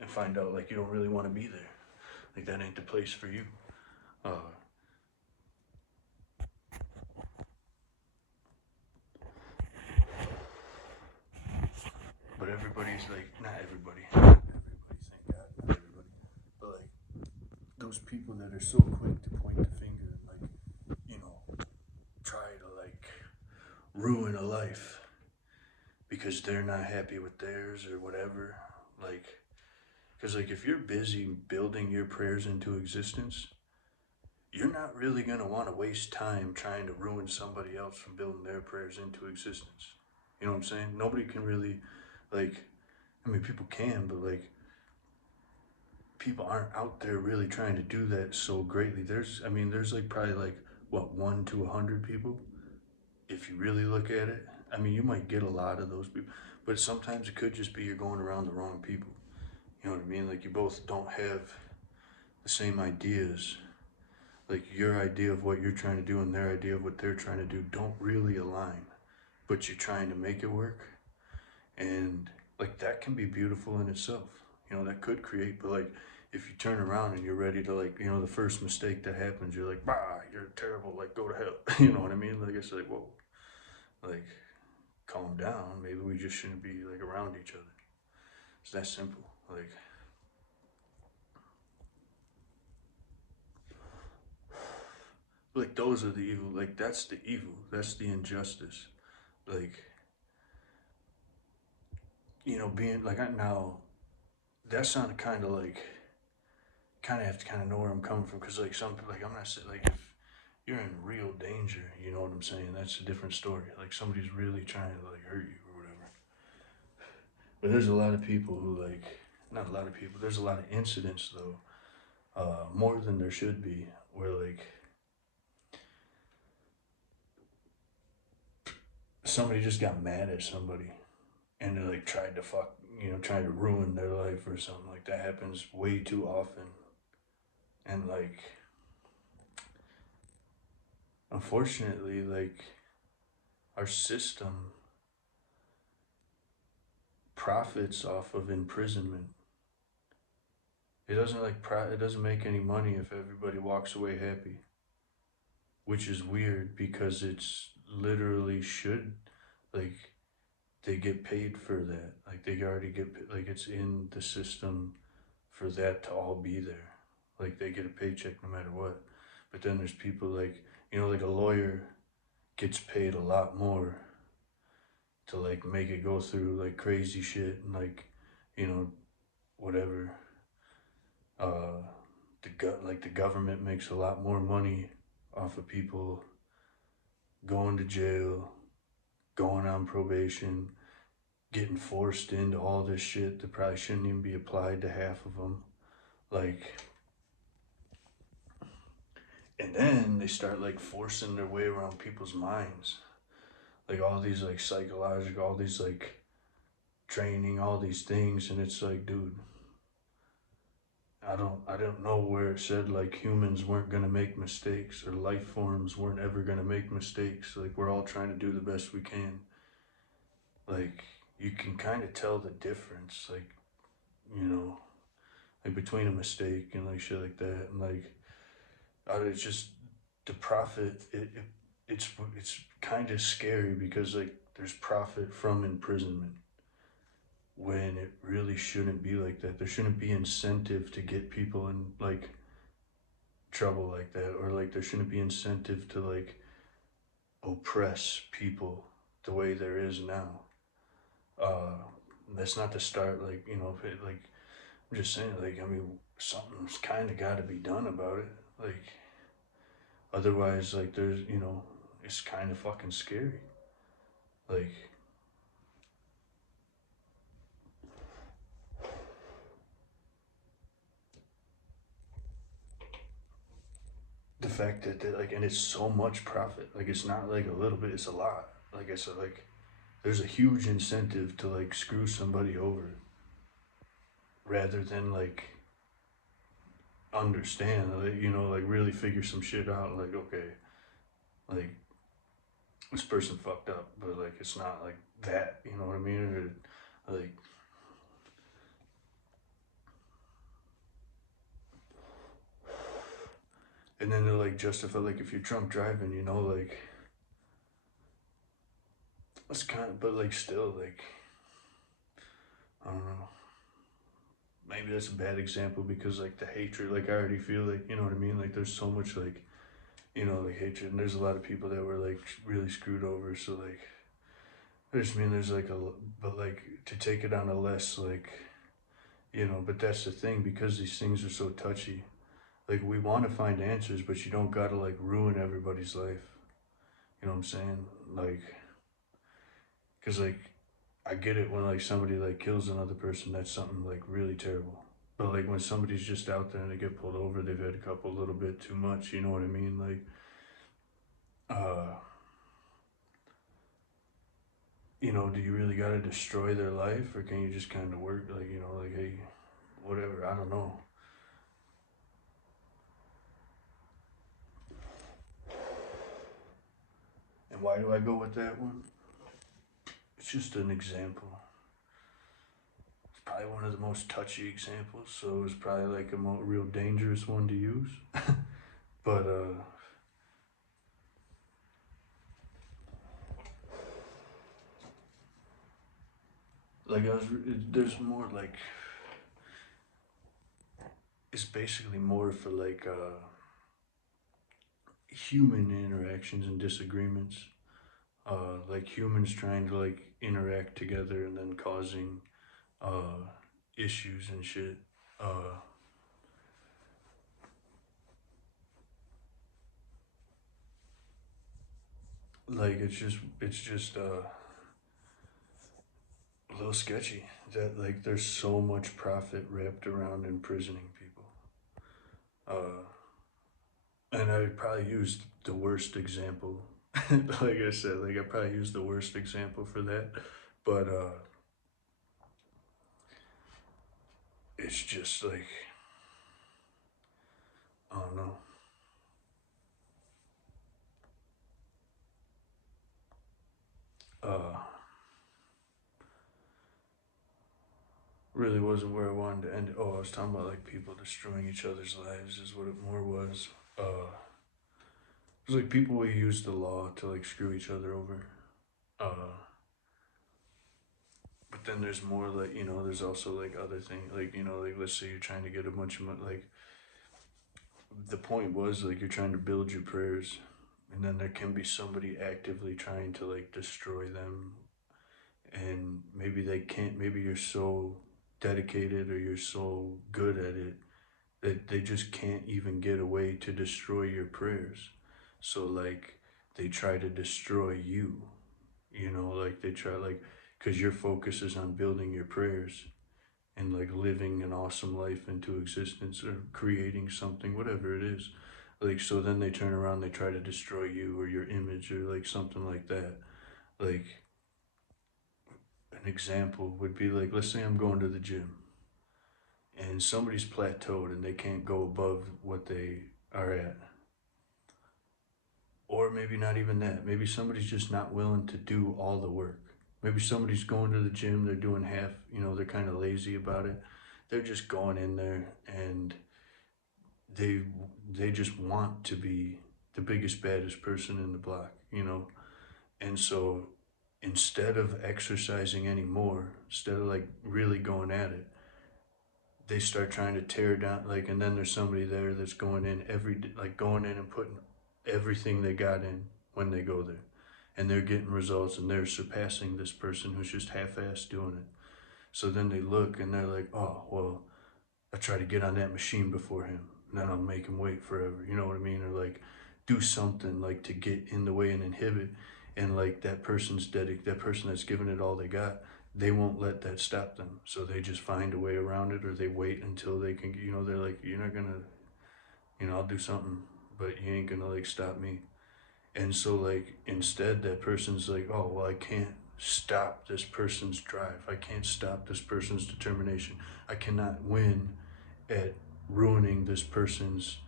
and find out like you don't really want to be there, like that ain't the place for you. uh but everybody's like, not everybody, thank God, not everybody, but like those people that are so quick to point the finger and like, you know, try to like ruin a life because they're not happy with theirs or whatever. Like, because like if you're busy building your prayers into existence, you're not really going to want to waste time trying to ruin somebody else from building their prayers into existence. You know what I'm saying? Nobody can really, like, I mean, people can, but like, people aren't out there really trying to do that so greatly. I mean, there's like probably like, what, 1 to 100 people, if you really look at it. I mean, you might get a lot of those people, but sometimes it could just be you're going around the wrong people. You know what I mean? Like, you both don't have the same ideas. Like, your idea of what you're trying to do and their idea of what they're trying to do don't really align, but you're trying to make it work. And like, that can be beautiful in itself. You know, that could create, but like, if you turn around and you're ready to, like, you know, the first mistake that happens, you're like, bah, you're terrible, like, go to hell. You know what I mean? Like, it's like, whoa, like, calm down. Maybe we just shouldn't be like around each other. It's that simple. Like those are the evil. Like, that's the evil. That's the injustice. Like, you know, being like, I now, that sounded kind of like, kind of have to kind of know where I'm coming from, because like some people, like, I'm not saying like if you're in real danger, you know what I'm saying, that's a different story. Like, somebody's really trying to like hurt you or whatever. But there's a lot of people who, like, not a lot of people, there's a lot of incidents though, more than there should be, where like somebody just got mad at somebody and they like tried to fuck, you know, trying to ruin their life or something. Like, that happens way too often. And like, unfortunately, like, our system profits off of imprisonment. It doesn't like it doesn't make any money if everybody walks away happy, which is weird because it's literally should, like, they get paid for that. Like, they already get, like, it's in the system for that to all be there. Like, they get a paycheck no matter what. But then there's people like, you know, like a lawyer gets paid a lot more to like make it go through like crazy shit and like, you know, whatever. Uh, like the government makes a lot more money off of people going to jail, going on probation, getting forced into all this shit that probably shouldn't even be applied to half of them. Like, and then they start like forcing their way around people's minds. Like, all these like psychological, all these like training, all these things, and it's like, dude, I don't know where it said like humans weren't gonna make mistakes or life forms weren't ever gonna make mistakes. Like, we're all trying to do the best we can. Like, you can kind of tell the difference, like, you know, like between a mistake and like shit like that, and like, it's just the profit. It's kind of scary because like there's profit from imprisonment when it really shouldn't be like that. There shouldn't be incentive to get people in like trouble like that, or like there shouldn't be incentive to like oppress people the way there is now. Uh, that's not to start like, you know, like, I'm just saying, like, I mean, something's kind of got to be done about it. Like, otherwise, like, there's, you know, it's kind of fucking scary. Like, the fact that like, and it's so much profit. Like, it's not like a little bit, it's a lot. Like I said, like, there's a huge incentive to like screw somebody over rather than like understand, like, you know, like really figure some shit out. Like, okay, like, this person fucked up, but like, it's not like that, you know what I mean? Or like, And then they're like justify, like if you're drunk driving, you know, like it's kind of, but like still, like I don't know. Maybe that's a bad example because like the hatred, like I already feel like, you know what I mean. Like there's so much like, you know, like hatred, and there's a lot of people that were like really screwed over. So like, I just mean there's like a, but like to take it on a less like, you know. But that's the thing, because these things are so touchy. Like we want to find answers, but you don't gotta like ruin everybody's life. You know what I'm saying? Like, cause like I get it when like somebody like kills another person, that's something like really terrible. But like when somebody's just out there and they get pulled over, they've had a couple a little bit too much. You know what I mean? Like, uh, you know, do you really gotta destroy their life, or can you just kind of work like, you know, like, hey, whatever. I don't know. And why do I go with that one? It's just an example. It's probably one of the most touchy examples, so it's probably like a real dangerous one to use. But like there's more like, it's basically more for like human interactions and disagreements. Like humans trying to like interact together and then causing uh, issues and shit. Uh, like it's just a little sketchy that like there's so much profit wrapped around imprisoning people. Uh, and I probably used the worst example. Like I said, like I probably used the worst example for that, but it's just like I don't know. Uh, really wasn't where I wanted to end it. Oh, I was talking about like people destroying each other's lives is what it more was. It was like people will use the law to like screw each other over. Uh, but then there's more like, you know, there's also like other things, like, you know, like let's say you're trying to get a bunch of money, like the point was like you're trying to build your prayers, and then there can be somebody actively trying to like destroy them, and maybe they can't, maybe you're so dedicated or you're so good at it that they just can't even get a way to destroy your prayers. So like they try to destroy you, you know, like they try like, because your focus is on building your prayers and like living an awesome life into existence or creating something, whatever it is. Like, so then they turn around, they try to destroy you or your image or like something like that. Like, an example would be like, let's say I'm going to the gym and somebody's plateaued and they can't go above what they are at. Or maybe not even that. Maybe somebody's just not willing to do all the work. Maybe somebody's going to the gym, they're doing half, you know, they're kind of lazy about it. They're just going in there and they they just want to be the biggest baddest person in the block, you know. And so instead of exercising anymore, instead of like really going at it, they start trying to tear down, like, and then there's somebody there that's going in like going in and putting everything they got in when they go there, and they're getting results and they're surpassing this person who's just half-assed doing it. So then they look and they're like, oh well, I try to get on that machine before him, and then I'll make him wait forever. You know what I mean? Or like do something like to get in the way and inhibit. And like that person that's giving it all they got, they won't let that stop them. So they just find a way around it, or they wait until they can. You know, they're like, you're not gonna. You know, I'll do something, but you ain't gonna like stop me. And so like instead, that person's like, oh well, I can't stop this person's drive. I can't stop this person's determination. I cannot win at ruining this person's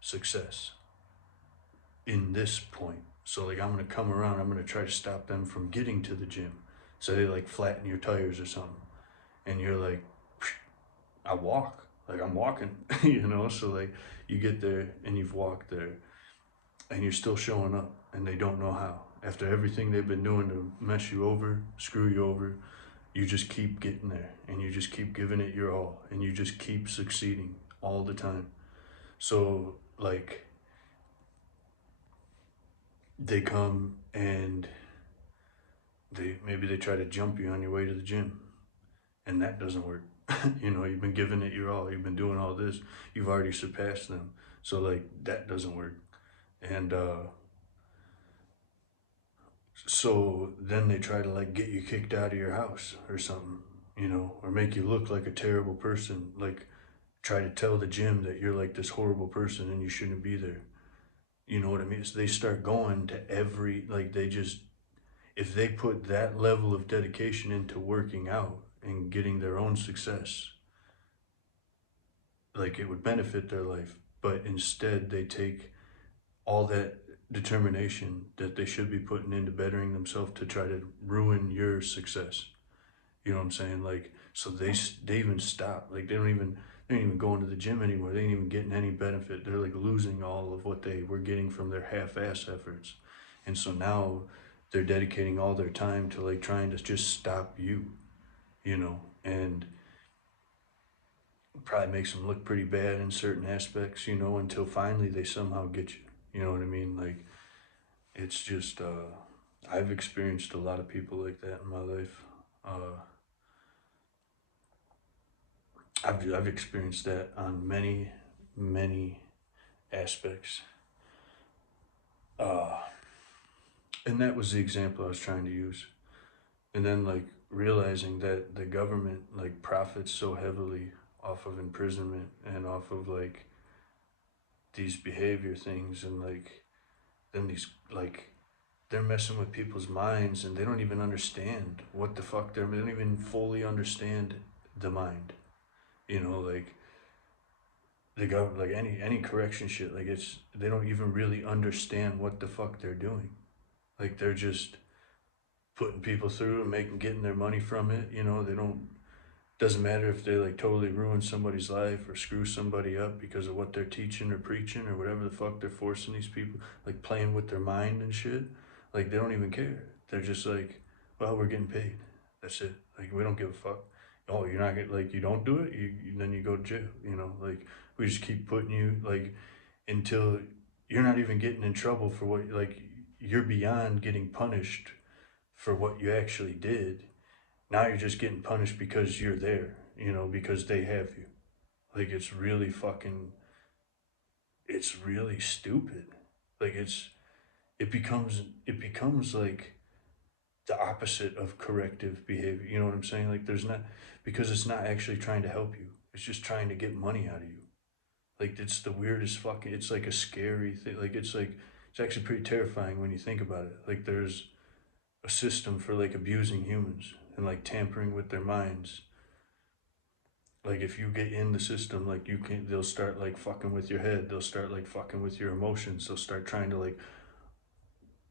success in this point. So like I'm gonna come around, I'm gonna try to stop them from getting to the gym. So they like flatten your tires or something. And you're like, I walk. Like I'm walking, you know. So like you get there and you've walked there, and you're still showing up, and they don't know how. After everything they've been doing to mess you over, screw you over, you just keep getting there, and you just keep giving it your all, and you just keep succeeding all the time. So like they come and they try to jump you on your way to the gym, and that doesn't work. You know, you've been giving it your all, you've been doing all this, you've already surpassed them. So like that doesn't work. And so then they try to like get you kicked out of your house or something, you know, or make you look like a terrible person, like try to tell the gym that you're like this horrible person and you shouldn't be there. You know what I mean? So they start going to every, like they just, if they put that level of dedication into working out and getting their own success, like it would benefit their life. But instead they take all that determination that they should be putting into bettering themselves to try to ruin your success. You know what I'm saying? Like, so they even stop. Like they don't even go into the gym anymore. They ain't even getting any benefit. They're like losing all of what they were getting from their half-ass efforts. And so now they're dedicating all their time to like trying to just stop you, you know, and probably makes them look pretty bad in certain aspects, you know, until finally they somehow get you. You know what I mean? Like it's just I've experienced a lot of people like that in my life. Uh, I've experienced that on many aspects. Uh, and that was the example I was trying to use. And then like realizing that the government like profits so heavily off of imprisonment and off of like these behavior things, and like then these like they're messing with people's minds and they don't even understand what the fuck they don't even fully understand the mind. You know, like they got like any correction shit, like it's they don't even really understand what the fuck they're doing. Like they're just putting people through and making getting their money from it. You know, they don't, doesn't matter if they like totally ruin somebody's life or screw somebody up because of what they're teaching or preaching or whatever the fuck they're forcing these people, like playing with their mind and shit. Like they don't even care. They're just like, well, we're getting paid. That's it. Like we don't give a fuck. Oh, you're not getting, like you don't do it, then you go to jail. You know, like we just keep putting you like until you're not even getting in trouble for what, like you're beyond getting punished for what you actually did. Now you're just getting punished because you're there, you know, because they have you. Like it's really fucking, it's really stupid. Like it becomes like the opposite of corrective behavior. You know what I'm saying? Like there's not, because it's not actually trying to help you. It's just trying to get money out of you. Like it's the weirdest fucking, it's like a scary thing. Like it's actually pretty terrifying when you think about it. Like there's a system for like abusing humans and like tampering with their minds. Like if you get in the system, like you can, they'll start like fucking with your head. They'll start like fucking with your emotions. They'll start trying to like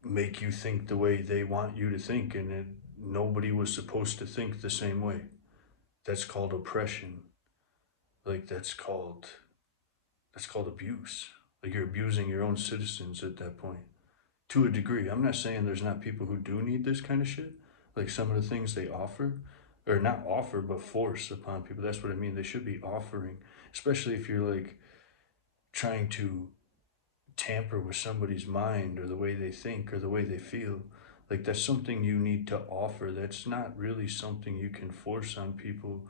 make you think the way they want you to think, and nobody was supposed to think the same way. That's called oppression. Like that's called abuse. Like you're abusing your own citizens at that point to a degree. I'm not saying there's not people who do need this kind of shit. Like some of the things they offer, or not offer, but force upon people. That's what I mean. They should be offering, especially if you're like trying to tamper with somebody's mind or the way they think or the way they feel. Like that's something you need to offer. That's not really something you can force on people.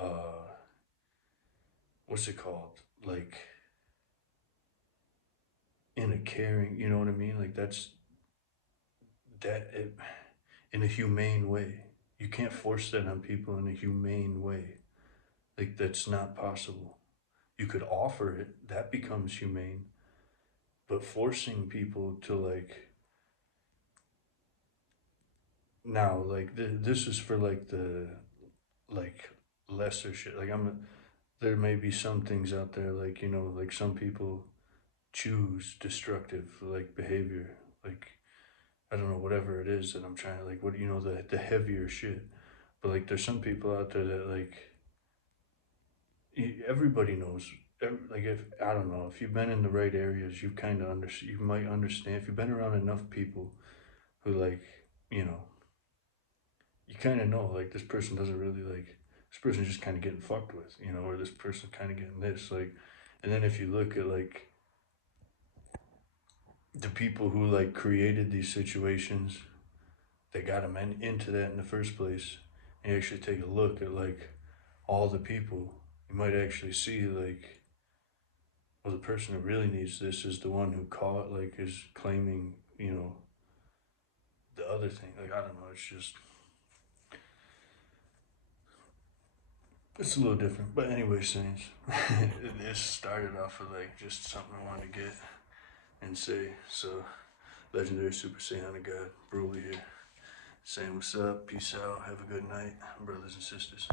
Uh, what's it called? Like in a caring, you know what I mean? Like that's that it, in a humane way. You can't force that on people in a humane way. Like that's not possible. You could offer it, that becomes humane, but forcing people to like now like this is for like the like lesser shit. Like there may be some things out there like you know like some people choose destructive like behavior, like I don't know whatever it is that I'm trying to like what you know the heavier shit. But like there's some people out there that like everybody knows. Like if I don't know, if you've been in the right areas, you kind of understand. You might understand if you've been around enough people who like, you know, you kind of know like this person doesn't really like this person's just kind of getting fucked with, you know, or this person's kind of getting this like, and then if you look at like the people who like created these situations, they got them into that in the first place, and you actually take a look at like all the people, you might actually see like, well, the person who really needs this is the one who caught like is claiming, you know, the other thing. Like I don't know, it's just it's a little different. But anyway, Saints, this started off of like just something I wanted to get and say. So, legendary Super Saiyan God, Broly here, saying what's up, peace out, have a good night, brothers and sisters.